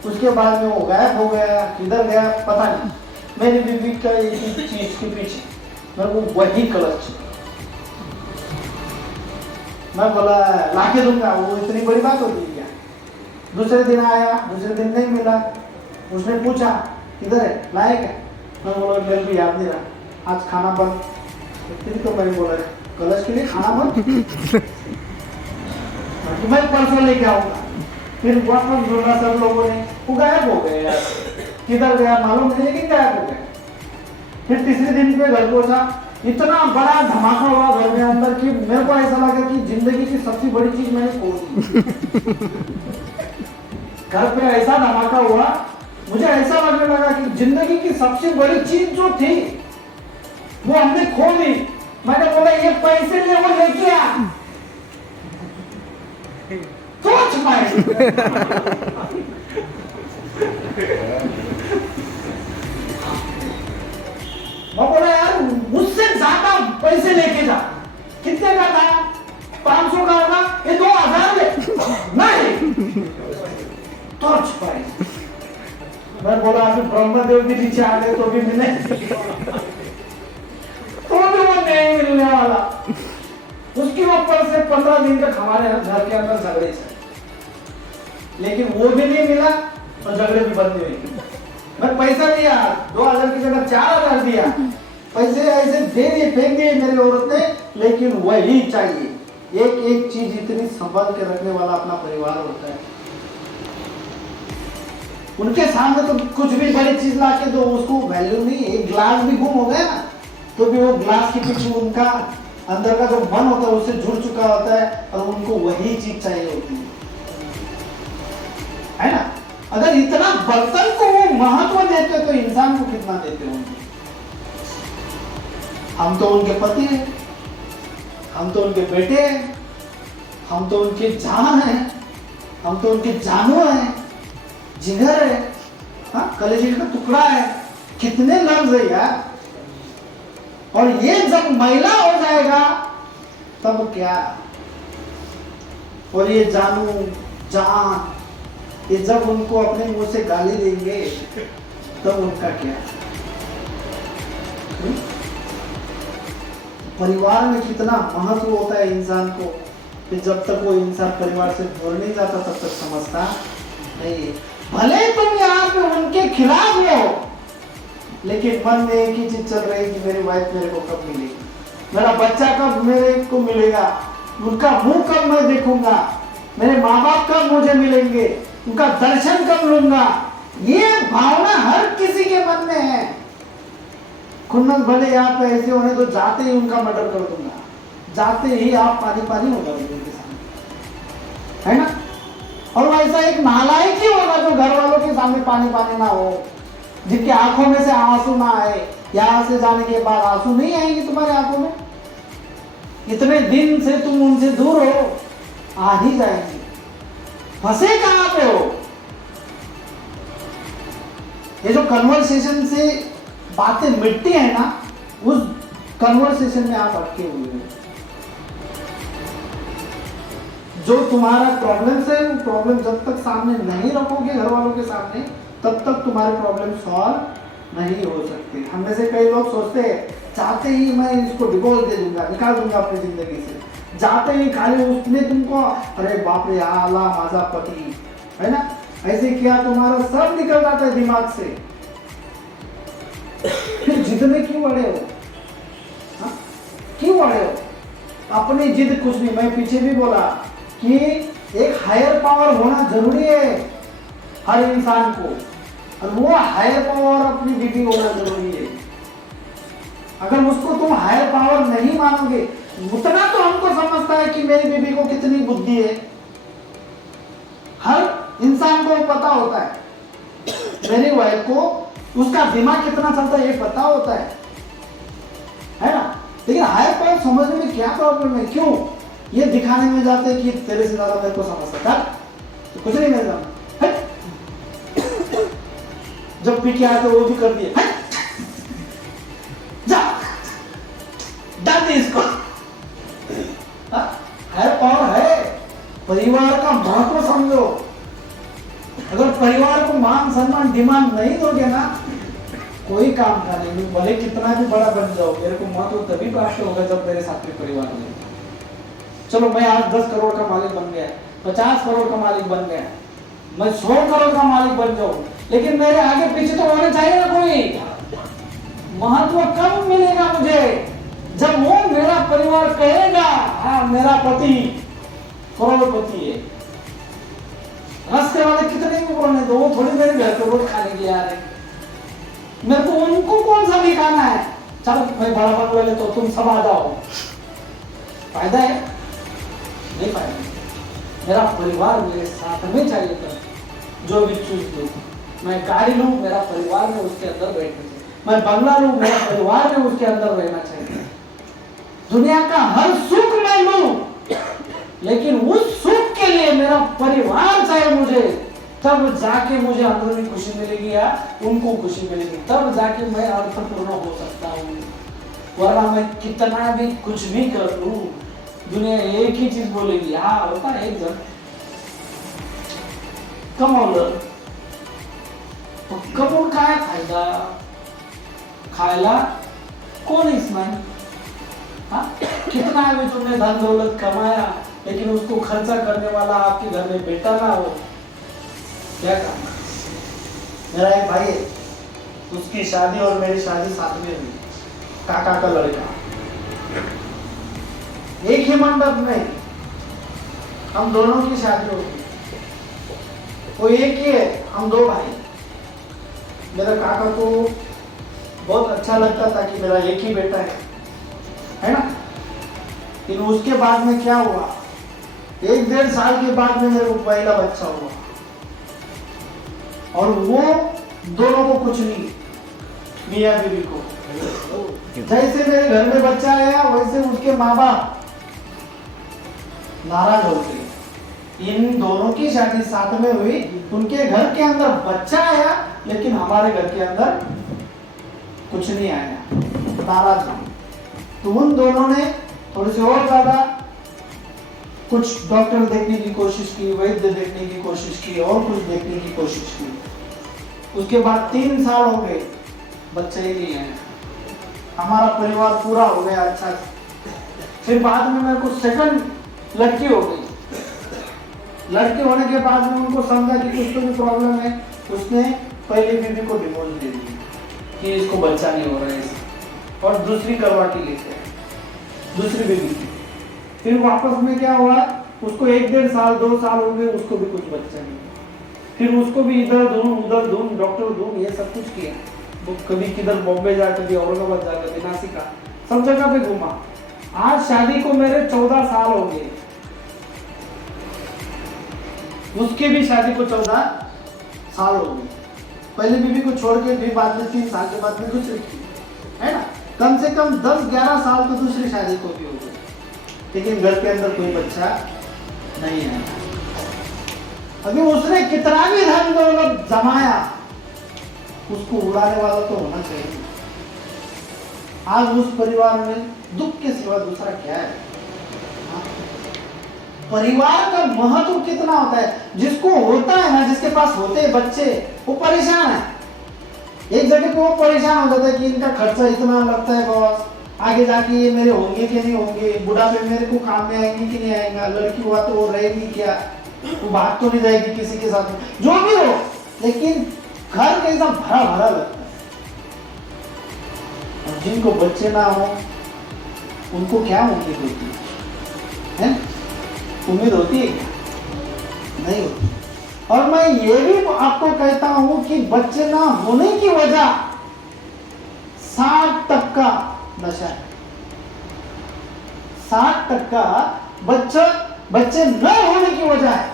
उसके बाद में वो गायब हो गया, किधर गया पता नहीं। मेरी बीबी का एक ही चीज के पीछे मैं वो वही कलश, मैं बोला लाके दूंगा, वो इतनी बड़ी बात होती है क्या। दूसरे दिन आया, दूसरे दिन नहीं मिला। उसने पूछा किधर है, लाए क्या। मैं बोला मेरे को याद नहीं रहा, आज खाना बंद। फिर तो मैंने बोला कलश के लिए खाना बंद तो मैं परसों लेके आऊंगा। फिर वापस ढूंढा सब लोगों ने, वो गायब हो गए यार, किधर गया मालूम नहीं, लेकिन गायब हो गया। फिर तीसरे दिन पे घर पहुंचा, इतना बड़ा धमाका हुआ घर में अंदर कि मेरे को ऐसा लगा कि जिंदगी की सबसे बड़ी चीज मैंने खो दी। घर पे ऐसा धमाका हुआ, मुझे ऐसा लगने लगा कि जिंदगी की सबसे बड़ी चीज जो थी वो हमने खो दी। मैंने बोला ये पैसे ले वो लेके आ, सोच पाए। मैं बोला यार मुझसे ज्यादा पैसे लेके जा। कितने का था, 500 का होगा, ये 2000 ले। नहीं तो पाए। मैं बोला अभी ब्रह्मदेव भी नीचे आ गए तो भी मिले तो भी वो नहीं मिलने वाला। उसके ऊपर से 15 दिन तक हमारे घर के अंदर झगड़े चले, लेकिन वो भी नहीं मिला और झगड़े भी बंद हुए। मैं पैसा दिया, 2000 की जगह 4000 दिया, पैसे ऐसे दे दिए, फेंक दिए मेरी औरत ने, लेकिन वही चाहिए। एक एक चीज इतनी संभाल के रखने वाला अपना परिवार होता है। उनके सामने तो कुछ भी बड़ी चीज ला के दो, उसको वैल्यू नहीं। एक ग्लास भी गुम हो गया ना तो भी वो ग्लास के पीछे उनका अंदर का जो मन होता है उससे जुड़ चुका होता है और उनको वही चीज चाहिए होती है ना। अगर इतना बर्तन को वो महत्व देते तो इंसान को कितना देते होंगे। हम तो उनके पति हैं, हम तो उनके बेटे हैं, हम तो उनके जान हैं, हम तो उनके जानवर हैं, जिगर है, हाँ कलेजे का टुकड़ा है। कितने लफ्ज है यार। और ये जब मैला हो जाएगा तब क्या। और ये जानू जान ये जब उनको अपने मुंह से गाली देंगे तब उनका क्या। परिवार में कितना महत्व होता है इंसान को कि जब तक वो इंसान परिवार से दूर नहीं जाता तब तक समझता नहीं। भले तुम यहाँ पे उनके खिलाफ हो, लेकिन मन में एक ही चीज चल रही है कि मेरी वाइफ मेरे को कब मिलेगी, मेरा बच्चा कब मेरे को मिलेगा, उनका मुंह कब मैं देखूंगा, मेरे माँ बाप कब मुझे मिलेंगे, उनका दर्शन कब लूंगा। ये भावना हर किसी के मन में है। खुन्नस भले यहाँ पे ऐसे होने तो जाते ही उनका मर्डर कर दूंगा, जाते ही आप पानी पानी हो जाओगे उनके सामने, है ना। और वैसा एक नालायक ही होगा जो घर वालों के सामने पानी पानी ना हो, जिनकी आंखों में से आंसू ना आए। यहाँ से जाने के बाद आंसू नहीं आएंगे तुम्हारे आंखों में, इतने दिन से तुम उनसे दूर हो, आ ही जाएंगे। फंसे कहां पे हो। ये जो कन्वर्सेशन से बातें मिटती है ना, उस कन्वर्सेशन में आप अटके हुए हो। जो तुम्हारा प्रॉब्लम है वो प्रॉब्लम जब तक सामने नहीं रखोगे घर वालों के सामने तब तक तुम्हारे प्रॉब्लम सॉल्व नहीं हो सकते। हम में से कई लोग सोचते हैं चाहते ही मैं इसको डिवोर्स दे दूंगा, निकाल दूंगा अपनी जिंदगी से, जाते ही खाली उसने तुमको अरे बाप रे आला माजा पति, है ना, ऐसे किया तुम्हारा सब निकल जाता है दिमाग से। फिर जिद में क्यों अड़े हो, हा? क्यों अड़े हो। अपनी जिद कुछ नहीं, मैं पीछे भी बोला कि एक हायर पावर होना जरूरी है हर इंसान को, और वो हायर पावर अपनी बीवी होना जरूरी है। अगर उसको तुम हायर पावर नहीं मानोगे, उतना तो हमको समझता है कि मेरी बीवी को कितनी बुद्धि है। हर इंसान को पता होता है, मेरी वाइफ को उसका दिमाग कितना चलता है ये पता होता है ना। लेकिन हायर पावर समझने में क्या प्रॉब्लम है, क्यों ये दिखाने में जाते हैं कि तेरे से ज्यादा मेरे को समझता था, तो कुछ नहीं मिल रहा। जब पी के आया तो वो भी कर दिया, जा डाल दे इसको। हायर पावर है, परिवार का महत्व समझो। अगर परिवार को मान सम्मान डिमांड नहीं दोगे ना, कोई काम का नहीं, भले कितना भी बड़ा बन जाओ, मेरे को महत्व तभी प्राप्त होगा जब मेरे साथ में परिवार में। चलो मैं आज 10 करोड़ का मालिक बन गया, 50 करोड़ का मालिक बन गया, मैं 100 करोड़ का मालिक बन जाऊं, लेकिन मेरे आगे पीछे तो होने चाहिए ना कोई। महत्व कब मिलेगा मुझे, जब वो मेरा परिवार कहेगा हाँ मेरा पति करोड़पति है। रास्ते वाले कितने भी बोलने दो, वो थोड़ी मेरे घर पे रोज खाने के आ रहे, मेरे को उनको कौन सा दिखाना है। चलो मैं बड़ा बन वाले तो तुम सब आ जाओ, फायदा है नहीं फायदा। मेरा परिवार मेरे साथ में चाहिए था, जो भी चीज लूं, मैं गाड़ी लूं मेरा परिवार में उसके अंदर बैठना चाहिए, मैं बंगला लूं मेरा परिवार में उसके अंदर रहना चाहिए। दुनिया का हर सुख मैं लूं, लेकिन उस सुख के लिए मेरा परिवार चाहिए मुझे, तब जाके मुझे अंदर में खुशी मिलेगी या उनको खुशी मिलेगी, तब जाके मैं अर्थपूर्ण हो सकता हूँ। वरना मैं कितना भी कुछ भी कर लूं, दुनिया एक ही चीज बोलेगी, हाँ होता है एक जन कमवलं, कमवून काय फायदा, खायला कोणीच नाही। हाँ कितना भी तुमने धन दौलत कमाया, लेकिन उसको खर्चा करने वाला आपके घर में बेटा ना हो, क्या काम। मेरा एक भाई है, उसकी शादी और मेरी शादी साथ में हुई, काका का लड़का, एक ही मंडप में हम दोनों की शादी होगी। वो एक ही है, हम दो भाई। मेरे काका को बहुत अच्छा लगता था कि मेरा एक ही बेटा है ना। लेकिन उसके बाद में क्या हुआ, 1-1.5 साल के बाद में मेरे को पहला बच्चा हुआ, और वो दोनों को कुछ नहीं, मियां बीवी को। जैसे मेरे घर में बच्चा आया, वैसे उसके माँ बाप नाराज हो गए। इन दोनों की शादी साथ में हुई, उनके घर के अंदर बच्चा आया, लेकिन हमारे घर के अंदर कुछ नहीं आया, नाराज हो। तो उन दोनों ने थोड़ी सी और ज्यादा कुछ डॉक्टर देखने की कोशिश की, वैद्य देखने की कोशिश की, और कुछ देखने की कोशिश की। उसके बाद 3 साल हो गए, बच्चे ही नहीं आए। हमारा परिवार पूरा हो गया अच्छा। फिर बाद में मेरे को सेकंड लड़की हो गई। लड़की होने के बाद में उनको समझा कि कुछ तो भी प्रॉब्लम है, उसने पहली बीवी को डिवोर्स दे दिया कि इसको बच्चा नहीं हो रहा है, और दूसरी करवा के लेके आए, दूसरी बीवी की। फिर वापस में क्या हुआ, उसको 1-1.5 साल 2 साल हो गए, उसको भी कुछ बच्चा नहीं। फिर उसको भी इधर ढूंढ उधर ढूंढ, डॉक्टर ढूंढ, ये सब कुछ किया। वो कभी किधर बॉम्बे जा, कभी औरंगाबाद जा, कभी नासिका, सब जगह पे घूमा। आज शादी को मेरे 14 साल हो गए, उसके भी शादी को 14 साल हो गए। पहले बीवी को छोड़ के भी बाद में 3 साल के बाद में दूसरी की, है ना। कम से कम 10-11 साल तो दूसरी शादी को भी हो गए, लेकिन घर के अंदर कोई बच्चा नहीं आया। अभी उसने कितना भी धन दौलत जमाया, उसको उड़ाने वाला तो होना चाहिए। आज उस परिवार में दुख के सिवा दूसरा क्या है। परिवार का महत्व कितना होता है, जिसको होता है ना, जिसके पास होते हैं बच्चे, वो परेशान है। एक जगह पे वो परेशान हो जाता है कि इनका खर्चा इतना लगता है बॉस, आगे जाके ये मेरे होंगे कि नहीं होंगे, बुढ़ापे में मेरे को काम में आएंगे कि नहीं आएगा, लड़की हुआ तो वो रहेगी क्या, वो भाग तो नहीं जाएगी किसी के साथ में, जो भी हो, लेकिन घर का एकदम भरा भरा लगता है। और जिनको बच्चे ना हो उनको क्या उम्मीद होती है? उम्मीद होती है क्या? नहीं होती। और मैं ये भी आपको कहता हूं कि बच्चे ना होने की वजह 60% नशा है। 60% बच्चे न होने की वजह है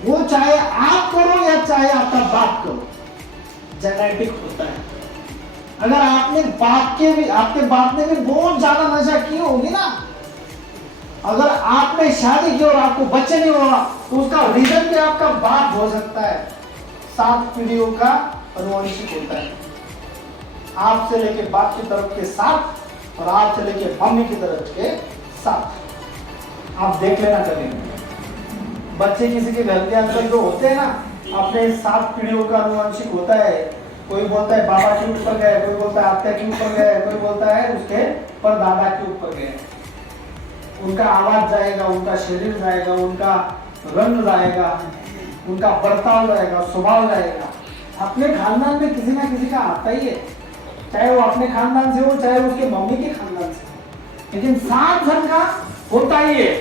वो चाहे आप करो या चाहे आपका बाप करो, जेनेटिक होता है। अगर आपके बाप ने भी बहुत ज्यादा नशा की होगी ना, अगर आपने शादी की और आपको बच्चे नहीं होगा तो उसका रीजन भी आपका बाप हो सकता है। 7 पीढ़ियों का अनुवंशिक होता है, आपसे लेके बाप की तरफ के 7 और आपसे लेके मम्मी की तरफ के 7। आप देख लेना कभी बच्चे किसी के घर के अंदर जो होते हैं ना, अपने 7 पीढ़ियों का अनुवंशिक होता है। कोई बोलता है बाबा के ऊपर गए, कोई बोलता है आत्या के ऊपर गए, कोई बोलता है उसके परदादा के ऊपर गए। उनका आवाज जाएगा, उनका शरीर जाएगा, उनका रंग जाएगा, उनका बर्ताव जाएगा, स्वभाव जाएगा। अपने खानदान में किसी ना किसी का आता ही है, चाहे वो अपने खानदान से हो चाहे उसके मम्मी के खानदान से हो, लेकिन 7 जन का होता ही है।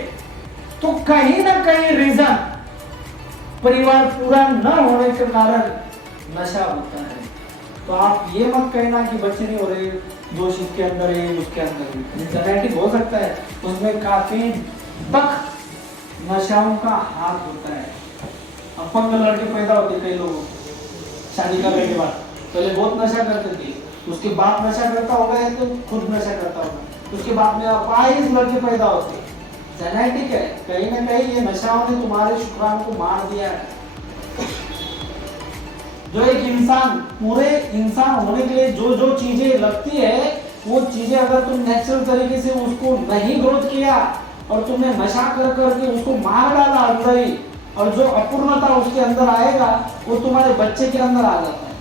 तो कहीं ना कहीं रीजन परिवार पूरा न होने के कारण नशा होता है। तो आप ये मत कहना कि बच्चे नहीं हो रहे, दोष इसके अंदर है उसके अंदर है। जेनेटिक हो सकता है, उसमें काफी तक नशाओं का हाथ होता है। अपंग लड़के पैदा होते कई लोगों शादी करने के बाद, पहले बहुत नशा करते थे, उसके बाप नशा करता होगा या तो खुद नशा करता होगा, उसके बाद में अपाहिज लड़के पैदा होते। जेनेटिक है, कहीं ना कहीं ये नशाओं ने तुम्हारे शुक्राणु को मार दिया है। जो एक इंसान पूरे इंसान होने के लिए जो जो चीजें लगती है, वो चीजें अगर तुम नेचुरल तरीके से उसको नहीं ग्रोथ किया और तुमने नशा कर करके उसको मार डाला अंदर ही, और जो अपूर्णता उसके अंदर आएगा वो तुम्हारे बच्चे के अंदर आ जाता है।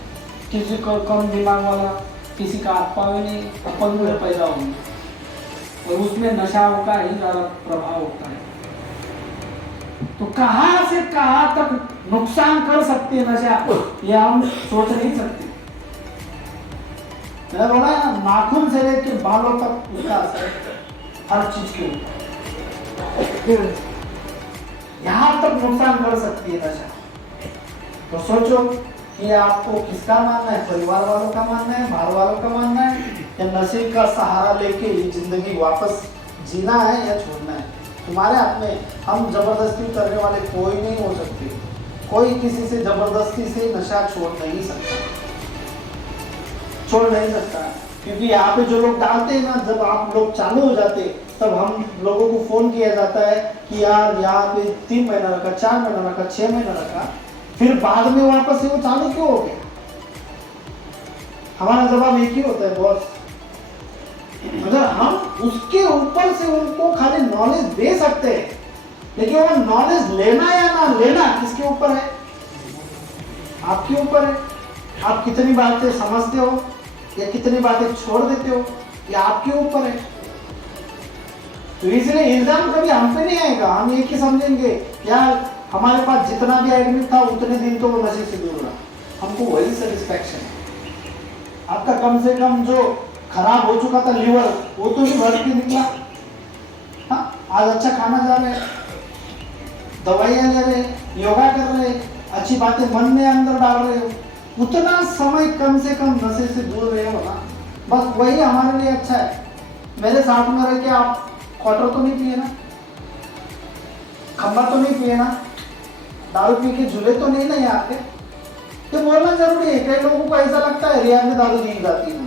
किसी को कम दिमाग वाला, किसी का आत्मा में नहीं, अपंग में पैदा होंगे, और उसमें नशाओं का ही ज्यादा प्रभाव होता है। तो कहां से कहां तक नुकसान कर सकती है नशा, ये हम सोच नहीं सकते। मैंने बोला है ना, नाखून से लेकर बालों तक उसका असर है, हर चीज के ऊपर यहां तक नुकसान कर सकती है नशा। तो सोचो कि आपको किसका मानना है, परिवार वालों का मानना है, बाहर वालों का मानना है, या नशे का सहारा लेके ये जिंदगी वापस जीना है या छोड़ना है। तुम्हारे हाथ में। हम जबरदस्ती करने वाले कोई नहीं हो सकते, कोई किसी से जबरदस्ती से नशा छोड़ नहीं सकता, क्योंकि यहाँ पे जो लोग डालते हैं ना, जब आप लोग चालू हो जाते तब हम लोगों को फोन किया जाता है कि यार यहाँ पे 3 महीना रखा, 4 महीना रखा, 6 महीना रखा, फिर बाद में वापस से वो चालू क्यों हो गया। हमारा जवाब एक ही होता है, बॉस अगर हम उसके ऊपर से उनको खाली नॉलेज दे सकते हैं, लेकिन वो नॉलेज लेना या ना लेना किसके ऊपर है, आपके ऊपर है। आप कितनी बातें समझते हो या कितनी बातें छोड़ देते हो, ये आपके ऊपर है। तो इसलिए इल्जाम कभी हम पे नहीं आएगा। हम एक ही समझेंगे यार हमारे पास जितना भी एडमिट था उतने दिन तो वो नशे से दूर रहा, हमको वही सेटिस्फैक्शन है। आपका कम से कम जो खराब हो चुका था लीवर, वो तो भी भर के निकला। हाँ, आज अच्छा खाना जा रहे, दवाइयाँ ले रहे, योगा कर रहे, अच्छी बातें मन में अंदर डाल रहे हो, उतना समय कम से कम नशे से दूर रहे हो ना, बस वही हमारे लिए अच्छा है। मेरे साथ में रह के आप क्वार्टर तो नहीं पिए ना, खम्बा तो नहीं पिए ना, दारू पी के झूले तो नहीं ना यहाँ पे। तो बोलना जरूरी है। कई लोगों को ऐसा लगता है रियाज में दारू नहीं जाती है,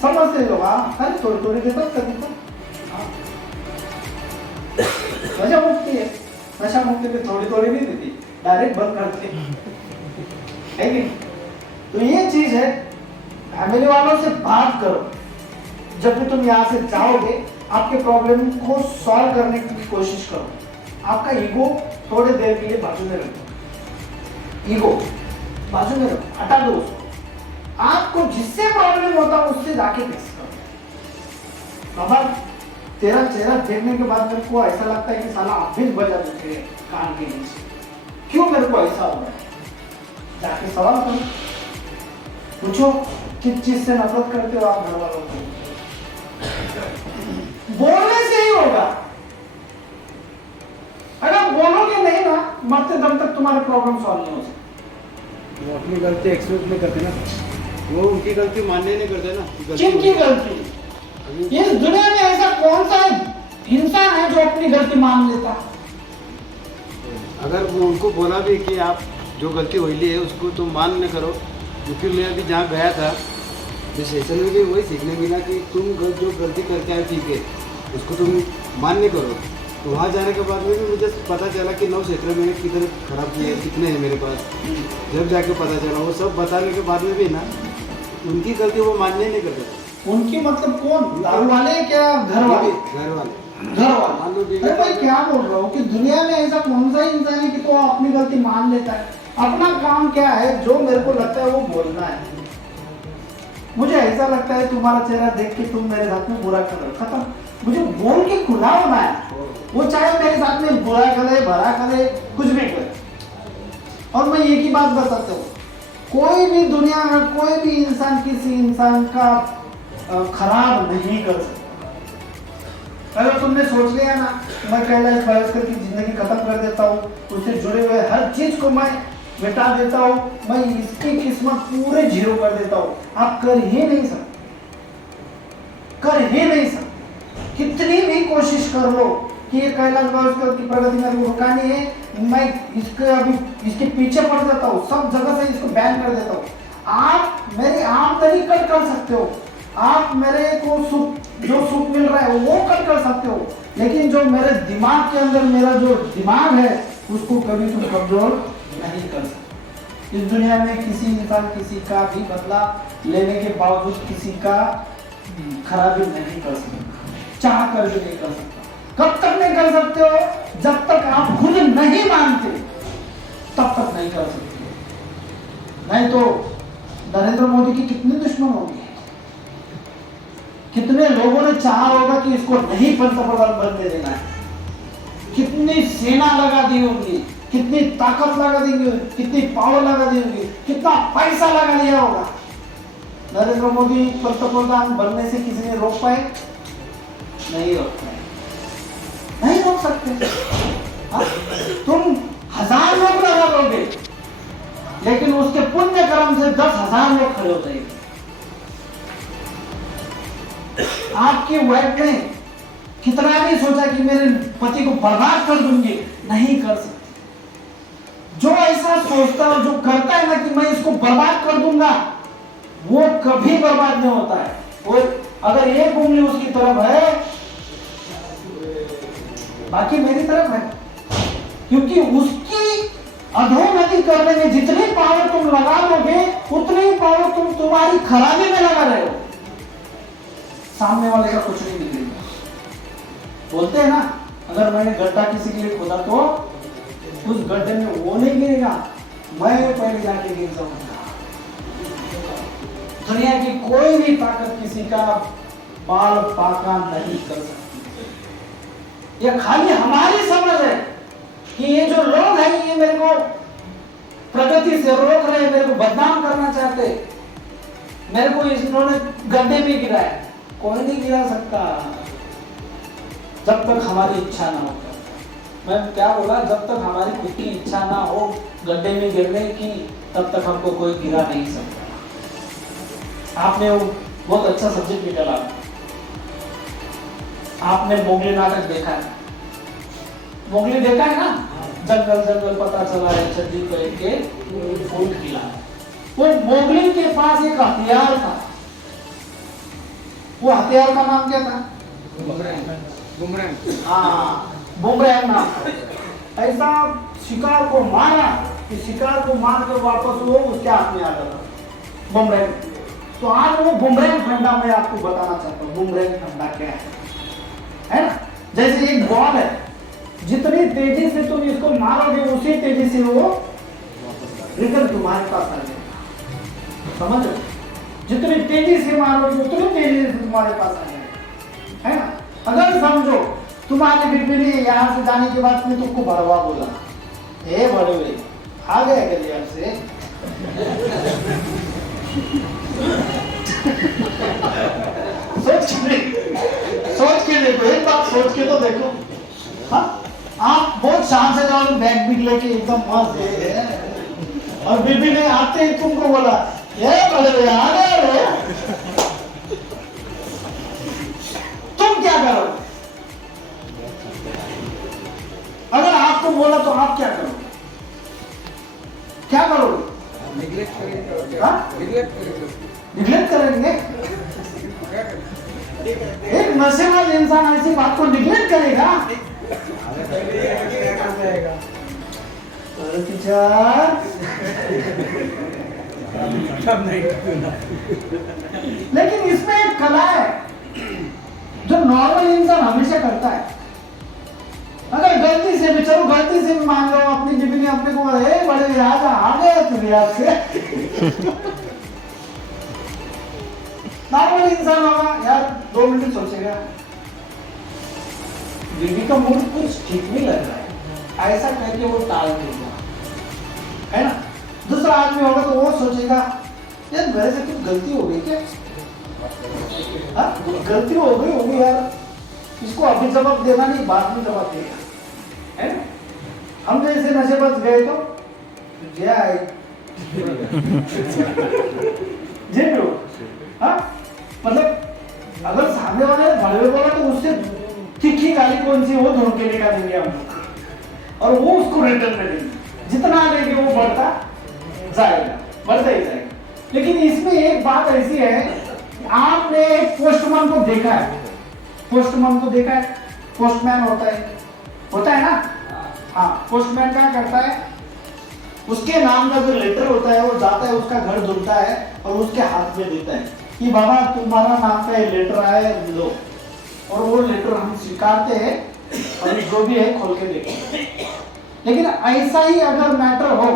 समझते लोग। हाँ, अरे थोड़ी थोड़ी देता कभी तो नशा मुक्ति है, नशा मुक्ति पे थोड़ी थोड़ी नहीं देती, डायरेक्ट बंद करते है कि। तो ये चीज है, फैमिली वालों से बात करो। जब भी तुम यहाँ से जाओगे आपके प्रॉब्लम को सॉल्व करने की कोशिश करो। आपका ईगो थोड़े देर के लिए बाजू में रखो, ईगो बाजू में रखो, हटा दो उसको। आपको जिससे प्रॉब्लम होता है उससे जाके फिक्स करो। बाबा तेरा चेहरा देखने के बाद मेरे को ऐसा लगता है कि साला अभी बजा देते हैं कान के नीचे, क्यों मेरे को ऐसा हो रहा है, जाके सवाल करो, पूछो किस चीज से नफरत करते हो आप घर वालों को। बोलने से ही होगा, अगर बोलोगे नहीं ना, मरते दम तक तुम्हारे प्रॉब्लम सॉल्व नहीं हो सकते। वो अपनी गलती एक्सप्रेस नहीं करते ना, वो उनकी गलती मानने नहीं करते ना। किनकी गलती? इस दुनिया में ऐसा कौन सा इंसान है जो अपनी गलती मान लेता? अगर वो उनको बोला भी कि आप जो गलती हुई है उसको तुम मान न करो, क्योंकि मैं अभी जहाँ गया था जो सेशन में भी वही सीखने मिला कि तुम जो गलती करके आए ठीक है, उसको तुम मान्य करो। तो वहाँ जाने के बाद में भी मुझे पता चला कि 9 क्षेत्र मैंने कितने खराब किए, कितने हैं मेरे पास। जब जाके पता चला, वो सब बताने के बाद में भी ना उनकी गलती वो मान्य नहीं करते। उनकी मतलब कौन, दारू वाले क्या घर वाले? घर वाले। घर वाले। अरे भाई क्या बोल रहा हूँ कि दुनिया में ऐसा कौन सा इंसान है कि तो अपनी गलती मान लेता है? अपना काम क्या है, जो मेरे को लगता है वो बोलना है। मुझे ऐसा लगता है तुम्हारा चेहरा देख के तुम मेरे साथ में बुरा कर रहे हो, खत्म। मुझे बोल के खुला होना है, वो चाहे मेरे साथ में बुरा करे, भला करे, कुछ भी करे। और मैं एक ही बात बताता हूँ, कोई भी दुनिया में कोई भी इंसान किसी इंसान का खराब नहीं कर सकता। अगर तुमने सोच लिया ना मैं कैलाश भास्कर की जिंदगी खत्म कर देता हूँ, उससे जुड़े हुए हर चीज को मैं मिटा देता हूँ, मैं इसकी किस्मत पूरे जीरो कर देता हूँ, आप कर ही नहीं सकते, कर ही नहीं सकते। कितनी भी कोशिश कर लो कि ये कैलाश भास्कर की प्रगति मेरे को रुकानी है, मैं इसके अभी इसके पीछे पड़ जाता हूँ, सब जगह से इसको बैन कर देता हूँ। आप मेरी आमदनी कट कर सकते हो, आप मेरे को जो सुख मिल रहा है वो कट कर सकते हो, लेकिन जो मेरे दिमाग के अंदर मेरा जो दिमाग है उसको कभी तुम कमजोर नहीं कर सकते। इस दुनिया में किसी इंसान किसी का भी बदला लेने के बावजूद किसी का खराबी नहीं कर सकता, चाह कर भी नहीं कर सकता। कब तक नहीं कर सकते हो? जब तक आप खुद नहीं मानते तब तक नहीं कर सकते। नहीं तो नरेंद्र मोदी की कितने दुश्मन होंगे, कितने लोगों ने चाहा होगा कि इसको नहीं पंतप्रधान बनने देना है, कितनी सेना लगा दी होगी, कितनी ताकत लगा दी होगी, कितनी पावर लगा दी होगी, कितना पैसा लगा दिया होगा। नरेंद्र मोदी पंतप्रधान बनने से किसी ने रोक पाए? नहीं रोक पाए, नहीं रोक सकते। तुम 1000 लोग लगा दोगे लेकिन उसके पुण्य कर्म से 10,000 लोग खड़े हो जाएंगे। आपकी वाइफ ने कितना भी सोचा कि मेरे पति को बर्बाद कर दूंगी, नहीं कर सकती। जो ऐसा सोचता है, जो करता है ना कि मैं इसको बर्बाद कर दूंगा, वो कभी बर्बाद नहीं होता है। और अगर एक उंगली उसकी तरफ है बाकी मेरी तरफ है, क्योंकि उसकी अधोगति करने में जितनी पावर तुम लगा लोगे उतनी पावर तुम तुम्हारी खराबी में लगा रहे हो, सामने वाले का कुछ नहीं निकलेगा। बोलते हैं ना, अगर मैंने गड्ढा किसी के लिए खोदा तो उस गड्ढे में वो नहीं गिरेगा, मैं पहले जाके गिर जाऊंगा। दुनिया की कोई भी ताकत किसी का बाल पाका नहीं कर सकती। ये खाली हमारी समझ है कि ये जो लोग हैं ये मेरे को प्रगति से रोक रहे हैं, मेरे को बदनाम करना चाहते, मेरे को इन्होंने गड्ढे में गिराया। कोई नहीं गिरा सकता जब तक हमारी इच्छा ना हो। मैं क्या बोला, जब तक हमारी खुद की इच्छा ना हो गड्ढे में गिरने की, तब तक हमको कोई गिरा नहीं सकता। आपने वो बहुत अच्छा सब्जेक्ट निकाला, आपने मोगली नाटक देखा है? मोगली देखा है ना? जंगल जंगल पता चला है चड्डी पहन के फूल खिला। वो मोगली के पास एक हथियार था, वो हथियार का नाम क्या था? हाँ, बुमरैंग नाम था। ऐसा शिकार को मारा कि शिकार को मार कर वापस वो उसके हाथ में आ गया बुमरैंग। तो आज वो बुमरैंग फंडा मैं आपको बताना चाहता हूँ। बुमरैंग फंडा क्या है ना? जैसे एक बॉल है, जितनी तेजी से तुम इसको मारोगे उसी तेजी से वो रिटर्न तुम्हारे पास आ जाएगा। समझ लो, जितनी तेजी से मारोगे उतनी तेजी से तुम्हारे पास आ जाएगा, है ना? अगर समझो तुम्हारे बीबी ने यहाँ से जाने के बाद में तुमको बड़वा बोला, ए बड़वे आ गए गलियार से सोच के देखो, एक बात सोच के तो देखो। हाँ, आप बहुत शान से जाओ बैग बिग लेके एकदम मस्त, और बीबी ने आते ही तुमको बोला ये बड़वे आ गए, तुम क्या करो? अगर आपको बोला तो आप क्या करो? क्या करोगे? निगलेक्ट करेंगे? एक नशेबाज इंसान ऐसी बात को निगलेक्ट करेगा? टीचर लेकिन इसमें एक कला है जो नॉर्मल इंसान हमेशा करता है। अगर गलती से भी, चलो गलती से भी मान लो अपनी बीबी ने अपने को बड़े रियाज आ गए तो रियाज से नॉर्मल इंसान होगा यार 2 मिनट सोचेगा बीबी का मूड कुछ ठीक नहीं लग रहा है, ऐसा करके वो टाल देगा, है ना। दूसरा आदमी होगा तो वो सोचेगा यार मेरे से कुछ गलती हो गई क्या, हाँ गलती हो गई होगी यार, इसको अभी जवाब देना नहीं बाद में जवाब देगा, है ना। हम जैसे नशेबाज गए तो क्या है जी ब्रो, हाँ मतलब अगर सामने वाले ने भड़वे बोला तो उससे तीखी गाली कौन सी वो ढूंढ के निकालेंगे हम लोग और वो उसको रिटर्न में देंगे, जितना देंगे वो बढ़ता जाएगा, बढ़ता ही जाएगा। लेकिन इसमें एक बात ऐसी है, आपने एक पोस्टमैन को देखा है, पोस्टमैन को देखा है, पोस्टमैन होता है ना, हाँ पोस्टमैन क्या करता है, उसके नाम का जो लेटर होता है वो जाता है उसका घर ढूंढता है और उसके हाथ में देता है कि बाबा तुम्हारा नाम का लेटर आया लो, और वो लेटर हम स्वीकारते हैं और जो भी है खोल के देखते हैं। लेकिन ऐसा ही अगर मैटर हो,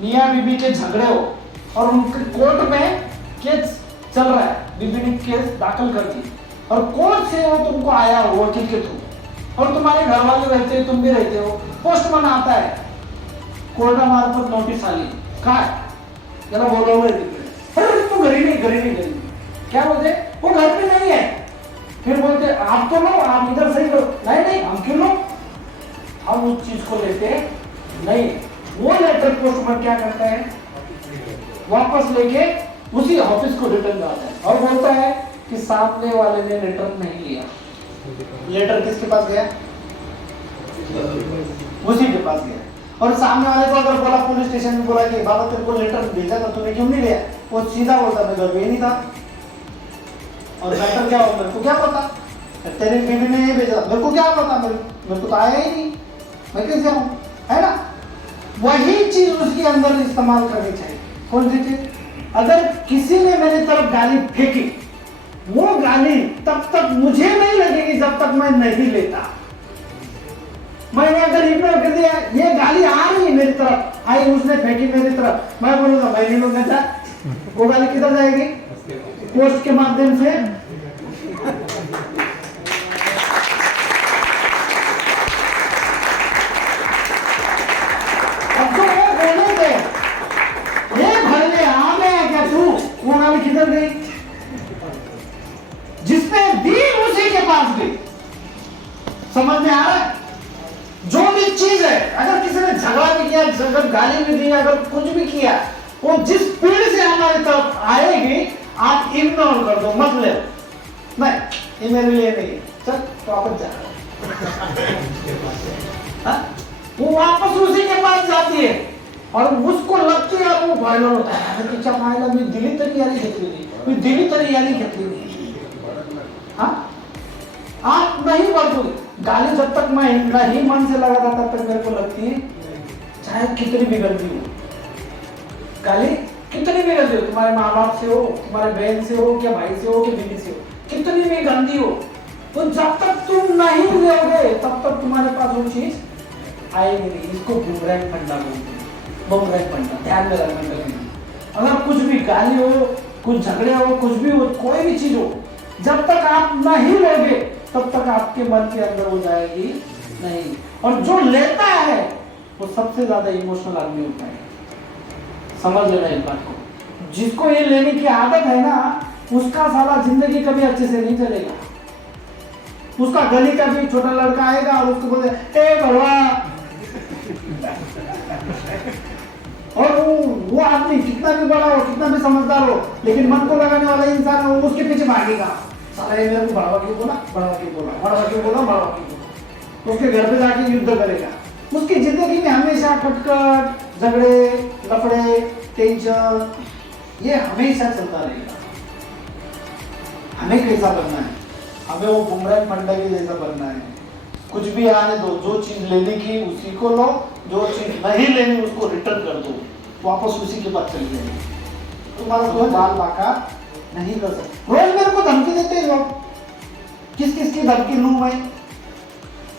मियाँ बीबी के झगड़े हो और उनके कोर्ट में केस चल रहा है, बीबी ने केस दाखिल कर दी और कोर्ट से वो तुमको आया हो वकील के थ्रू और तुम्हारे घर वाले रहते हो, तुम भी रहते हो, पोस्टमैन आता है, कोर्टा मार्फत नोटिस आली काय जरा बोलवलं तिकडे, तू घरी नहीं क्या बोलते, वो घर पे नहीं है, फिर बोलते आप तो लो, आप इधर सही करो, नहीं हम क्यों लो, हम उस चीज को लेते नहीं, वो लेटर पोस्टमैन क्या करता है वापस लेके उसी ऑफिस को रिटर्न जाता है और बोलता है कि सामने वाले ने लेटर नहीं लिया। लेटर किसके पास गया, उसी के पास गया, और सामने वाले को अगर बोला पुलिस स्टेशन में बोला कि बाबा तेरे को लेटर भेजा था तूने क्यों नहीं लिया, वो सीधा बोलता मैं घर में ही नहीं था, और लेटर क्या हो मेरे को क्या पता, तेरी बीवी ने ये भेजा मेरे को क्या पता, मेरे को तो आया ही नहीं, मैं कैसे आऊं, है ना। वही चीज उसके अंदर इस्तेमाल करनी चाहिए। कौन सी चीज, अगर किसी ने मेरी तरफ गाली फेंकी, वो गाली तब तक मुझे नहीं लगेगी जब तक मैं नहीं लेता। मैंने अगर इग्नोर कर दिया, ये गाली आ रही है मेरी तरफ, आई उसने फेंकी मेरी तरफ, मैं बोलूंगा भाई नहीं लोग था, वो गाली किधर जाएगी, पोस्ट के माध्यम से। अब तो वो बोलेंगे ये भले आ गया क्या तू, वो गाली किधर गई, जिसने दी उसी के पास गई। समझ में आ रहा है, जो भी चीज है, अगर किसी ने झगड़ा भी किया, अगर गाली भी दी, अगर कुछ भी किया, वो जिस पीढ़ी से हमारी तरफ आएगी आप इग्नोर कर दो, मत ले, नहीं ये मेरे लिए नहीं है, चल वापस जा। वो वापस उसी के पास जाती है और उसको लगती है वो वायरल होता है, तिच्या मायला मी दिली तरी यारी घेतली नाही, मी दिली तरी यारी घेतली नाही। हाँ आप नहीं बढ़ोगे, गाली जब तक मैं नहीं मन से लगा था तब तक मेरे को लगती है चाहे कितनी भी गंदी हो, गाली कितनी भी गंदी हो, तुम्हारे माँ बाप से हो, तुम्हारे बहन से हो, क्या भाई से हो, क्या बीवी से हो, कितनी भी गंदी हो, तो जब तक तुम नहीं लोगे तब तक तुम्हारे पास वो चीज आएगी नहीं। इसको बुमरैंग फंडा बोलते हैं, बुमरैंग फंडा, ध्यान में रखना कभी। अगर कुछ भी गाली हो, कुछ झगड़े हो, कुछ भी हो, कोई भी चीज हो, जब तक आप नहीं लोगे तब तक आपके मन के अंदर हो जाएगी नहीं। और जो लेता है वो सबसे ज्यादा इमोशनल आदमी होता है, समझ लेना इस बात को। जिसको ये लेने की आदत है ना, उसका साला जिंदगी कभी अच्छे से नहीं चलेगा। उसका गली का भी छोटा लड़का आएगा और उसको बोले ए भगवा, और वो आदमी कितना भी बड़ा हो, कितना भी समझदार हो, लेकिन मन को लगाने वाला इंसान हो, उसके पीछे भागेगा, साला ये मेरे को बढ़ावा क्यों बोला, बढ़ावा क्यों बोला, बढ़ावा क्यों बोला, बढ़ावा क्यों बोला, उसके घर पे जाके युद्ध करेगा। उसकी जिंदगी में हमेशा खटखट झगड़े, लफड़े, टेंशन, ये हमेशा चलता रहेगा। हमें कैसा बनना है? हमें वो बुमरांग मंडा के जैसा बनना है। कुछ भी आने दो, जो चीज लेने की उसी को लो, जो चीज नहीं लेनी उसको रिटर्न कर दो, वापस उसी के पास चले जाइए। तुम्हारा कोई बाल बाका नहीं कर सकते। रोज मेरे को धमकी देते हैं लोग, किस किस की धमकी लूं मैं?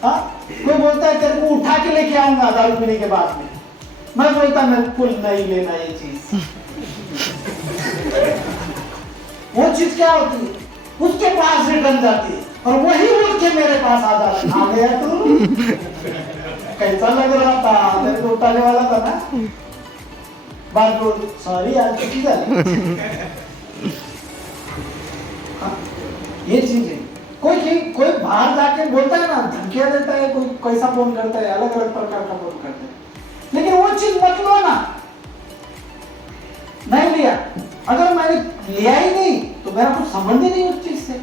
हाँ, कोई बोलता है तेरे को उठा के लेके आऊंगा दारू पीने के बाद में, मैं बोलता मेरे को नहीं लेना ये चीज। वो चीज क्या होती है? उसके पास रिटर्न जाती है और वही उठ के मेरे पास आ जाता है। आ गया तू, कैसा लग रहा था? तेरे को उठाने वाला था ना? बात बोल, सॉरी यार चुकी जाती। ये चीज है। कोई बाहर जाके बोलता है ना, धमकियां देता है, कोई कैसा फोन करता है, अलग अलग प्रकार का फोन करता है, लेकिन वो चीज मत लो ना। नहीं लिया, अगर मैंने लिया ही नहीं तो मेरा कुछ संबंध ही नहीं उस चीज से,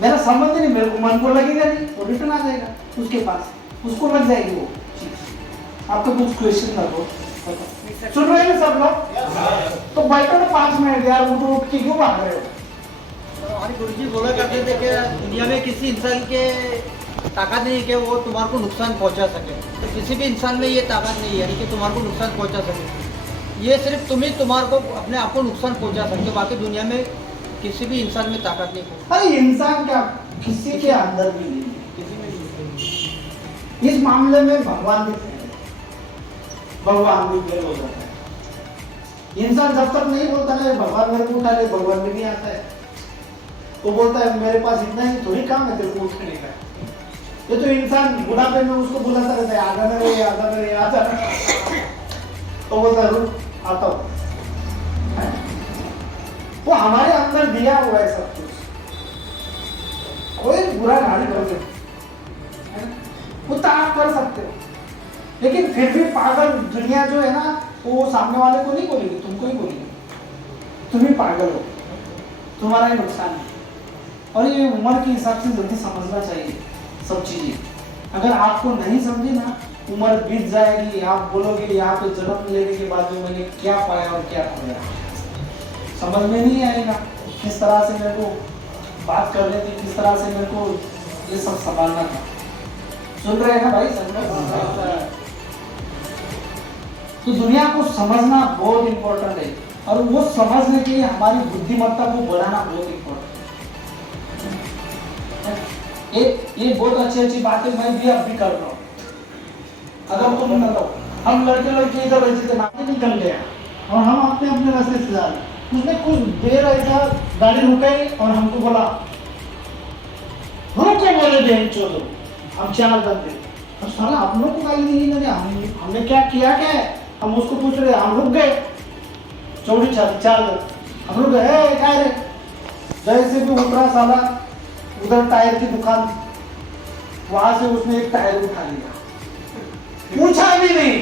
मेरा संबंध ही नहीं, मेरे को मन को लगेगा नहीं, वो रिटर्न आ जाएगा उसके पास, उसको लग जाएगी वो चीज। आपको कुछ क्वेश्चन लगो, सुन रहे हैं सब लोग? तो बैठो ना 5 मिनट यार, उठ के क्यों भाग रहे हो? हमारे गुरुजी बोला करते थे कि दुनिया में किसी इंसान के ताकत नहीं है कि वो तुम्हारे को नुकसान पहुंचा सके। तो किसी भी इंसान में ये ताकत नहीं है यानी कि तुम्हारे को नुकसान पहुंचा सके। ये सिर्फ तुम ही तुम्हारे को अपने आप को नुकसान पहुंचा सकते हो, बाकी दुनिया में किसी भी इंसान में ताकत नहीं है। अरे इंसान क्या, किसी के अंदर भी नहीं है, किसी में नहीं। इस मामले में भगवान भी फेल है, भगवान भी फेल हो जाता है। इंसान जब तक नहीं बोलता ना भगवान मेरे को उठा ले, भगवान भी नहीं आता है। वो बोलता है मेरे पास इतना ही थोड़ी काम है तेरे को उठने का। ये तो इंसान बुढ़ापे में उसको बुलाता रहता है, आजा मेरे, आजा मेरे, आजा। तो बोलता है रुक आता हूँ। वो हमारे अंदर दिया हुआ है सब कुछ, कोई बुरा गाड़ी कर सकते, वो आप कर सकते हो, लेकिन फिर भी पागल दुनिया जो है ना, वो सामने वाले को नहीं बोलेगी, तुमको ही बोलेगी, तुम ही पागल हो, तुम्हारा ही नुकसान है। और ये उम्र के हिसाब से जल्दी समझना चाहिए सब चीजें। अगर आपको नहीं समझी ना, उम्र बीत जाएगी, आप बोलोगे यहाँ पे जन्म लेने के बाद में मैंने क्या पाया और क्या खोया, समझ में नहीं आएगा। किस तरह से मेरे को बात करनी थी, किस तरह से मेरे को ये सब संभालना था। सुन रहे हैं ना भाई? तो दुनिया को समझना बहुत इंपॉर्टेंट है, और वो समझने के लिए हमारी बुद्धिमत्ता को बढ़ाना बहुत इंपॉर्टेंट है। ये बहुत अच्छी बातें मैं भी अब भी कर रहा हूँ। अगर तुम न लो, हम लड़के इधर वैसे थे, नाते निकल गया और हम अपने अपने रास्ते से जा रहे। उसने कुछ देर ऐसा गाड़ी रुकाई और हमको बोला रुको, बोले बहन चलो, हम 4 बंदे। और साला हम लोग को गाली दी नहीं, हमने क्या किया क्या है? हम उसको पूछ रहे, हम रुक गए, चौड़ी छाती 4 बंदे, हम रुक गए। क्या रे? जैसे भी उतरा साला, उधर टायर की दुकान थी, वहां से उसने एक टायर उठा लिया, पूछा भी नहीं,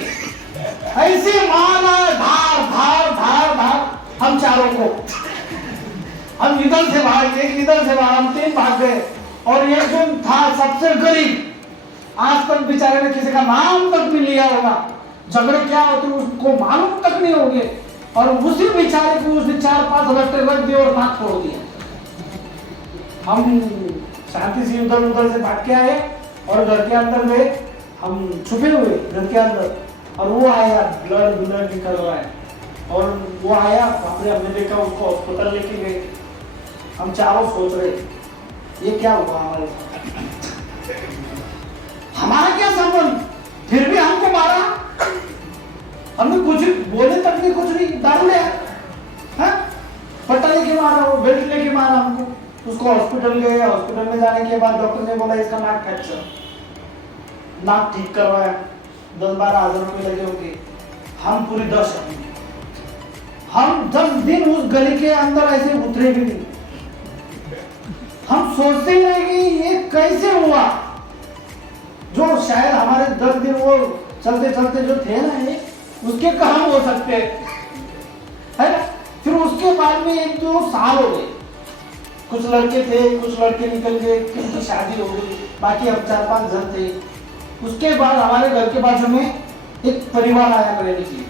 ऐसे मारा धार धार धार धार हम चारों को। हम इधर से भाग, एक इधर से भाग, हम 3 भाग गए। और ये जो था सबसे गरीब, आज तक बेचारे ने किसी का नाम तक नहीं लिया होगा, झगड़े क्या होते उसको मालूम तक नहीं होंगे, और उसी बेचारे को उसने 4-5 रट्टे रख दिए और नाक तोड़ दिया। हम शांति से उधर उधर से भाग के आए और घर के अंदर गए, हम छुपे हुए घर के अंदर, और वो आया, ब्लड निकल रहा है, और वो आया, हमने देखा, उसको हॉस्पिटल लेके गए। हम चारों सोच रहे ये क्या हुआ हमारे साथ, हमारा क्या संबंध, फिर भी हमको मारा, हमने कुछ बोले तक नहीं, कुछ नहीं, दारू लिया, पट्टा लेके मारा, वो बेल्ट लेके मारा हमको। उसको हॉस्पिटल गए, हॉस्पिटल में जाने के बाद डॉक्टर ने बोला इसका नाक फ्रैक्चर, नाक ठीक करवाया, 10-12 हजार रुपये लगे होंगे। हम पूरे 10 दिन उस गली के अंदर ऐसे उतरे भी नहीं। हम सोचते ही रहे कि ये कैसे हुआ, जो शायद हमारे 10 दिन वो चलते चलते जो थे ना, ये उसके कम हो सकते है ना। फिर उसके बाद में 1-2 साल हो गए, कुछ लड़के थे, कुछ लड़के निकल गए, किसी की शादी हो गई, बाकी अब 4-5 जन थे। उसके बाद हमारे घर के बाजू में एक परिवार आया रहने के लिए।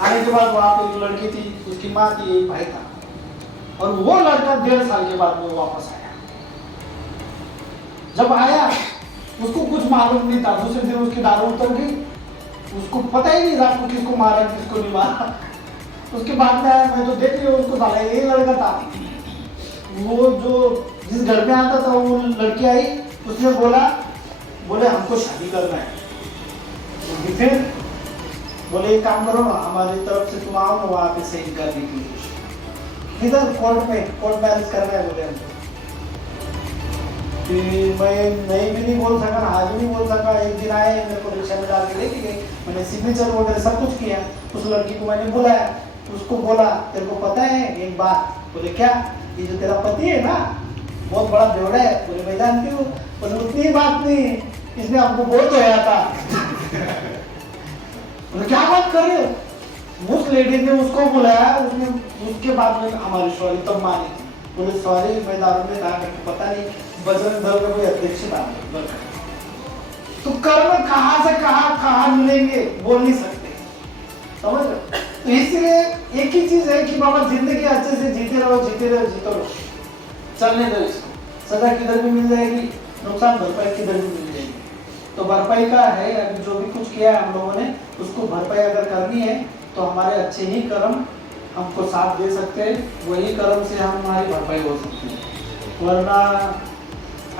आने के बाद वहां पे एक लड़की थी, उसकी माँ थी, एक भाई था, और वो लड़का 1.5 साल के बाद में वापस आया। जब आया उसको कुछ मालूम नहीं था, दूसरे दिन उसकी दारू उतर गई, उसको पता ही नहीं रात को किसको मारा किसको नहीं मारा। उसके बाद में आया, मैं तो देख लिया उसको, साला यही लड़का था। वो जो जिस घर में आता था वो लड़की आई, उसने बोले हमको शादी करना है। तो फिर बोले एक काम करो ना, हमारी तरफ से तुम आओ ना वहाँ पे सही करने के लिए, इधर कोर्ट मैरिज करना है बोले हमको। मैं नहीं भी नहीं बोल सका, हाँ भी नहीं बोल सका। एक दिन आए, मेरे को रिक्शा में डाल के लेके गए, मैंने सिग्नेचर वगैरह सब कुछ किया। उस लड़की को मैंने बुलाया, उसको बोला तेरे को पता है एक बात? बोले क्या? ये जो तेरा पति है ना बहुत बड़ा बेवड़ा है। बोले मैं जानती हूँ। बोले उतनी बात नहीं, इसने हमको बहुत धोया था। बोले क्या बात कर रहे हो? उस लेडी ने उसको बुलाया, उसने उसके बाद में हमारी सॉरी तब मानी थी। बोले सॉरी मैं दारू में था, मेरे को पता नहीं, बजरंग दल का कोई अध्यक्ष था। तो कर्म कहाँ से कहाँ मिलेंगे बोल नहीं सकते, समझ रहे? तो इसलिए एक ही चीज है कि बाबा जिंदगी अच्छे से जीते रहो, जीते रहो, चलने दो इसको। सजा किधर भी मिल जाएगी, नुकसान भरपाई किधर भी मिल जाएगी। तो भरपाई का है, अभी जो भी कुछ किया है हम लोगों ने, उसको भरपाई अगर करनी है तो हमारे अच्छे ही कर्म हमको साथ दे सकते हैं, वही कर्म से हमारी भरपाई हो सकती है। वरना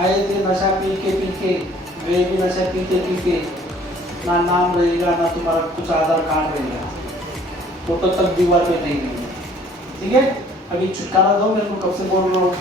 आए थे नशा पी के वे भी नशा पीते ना नाम रहेगा ना तुम्हारा कुछ आधार कार्ड रहेगा, वो तो तक दीवार पे नहीं रहेगा। ठीक है, अभी छुटकारा दो, मेरे को कब से बोल रहा हूँ।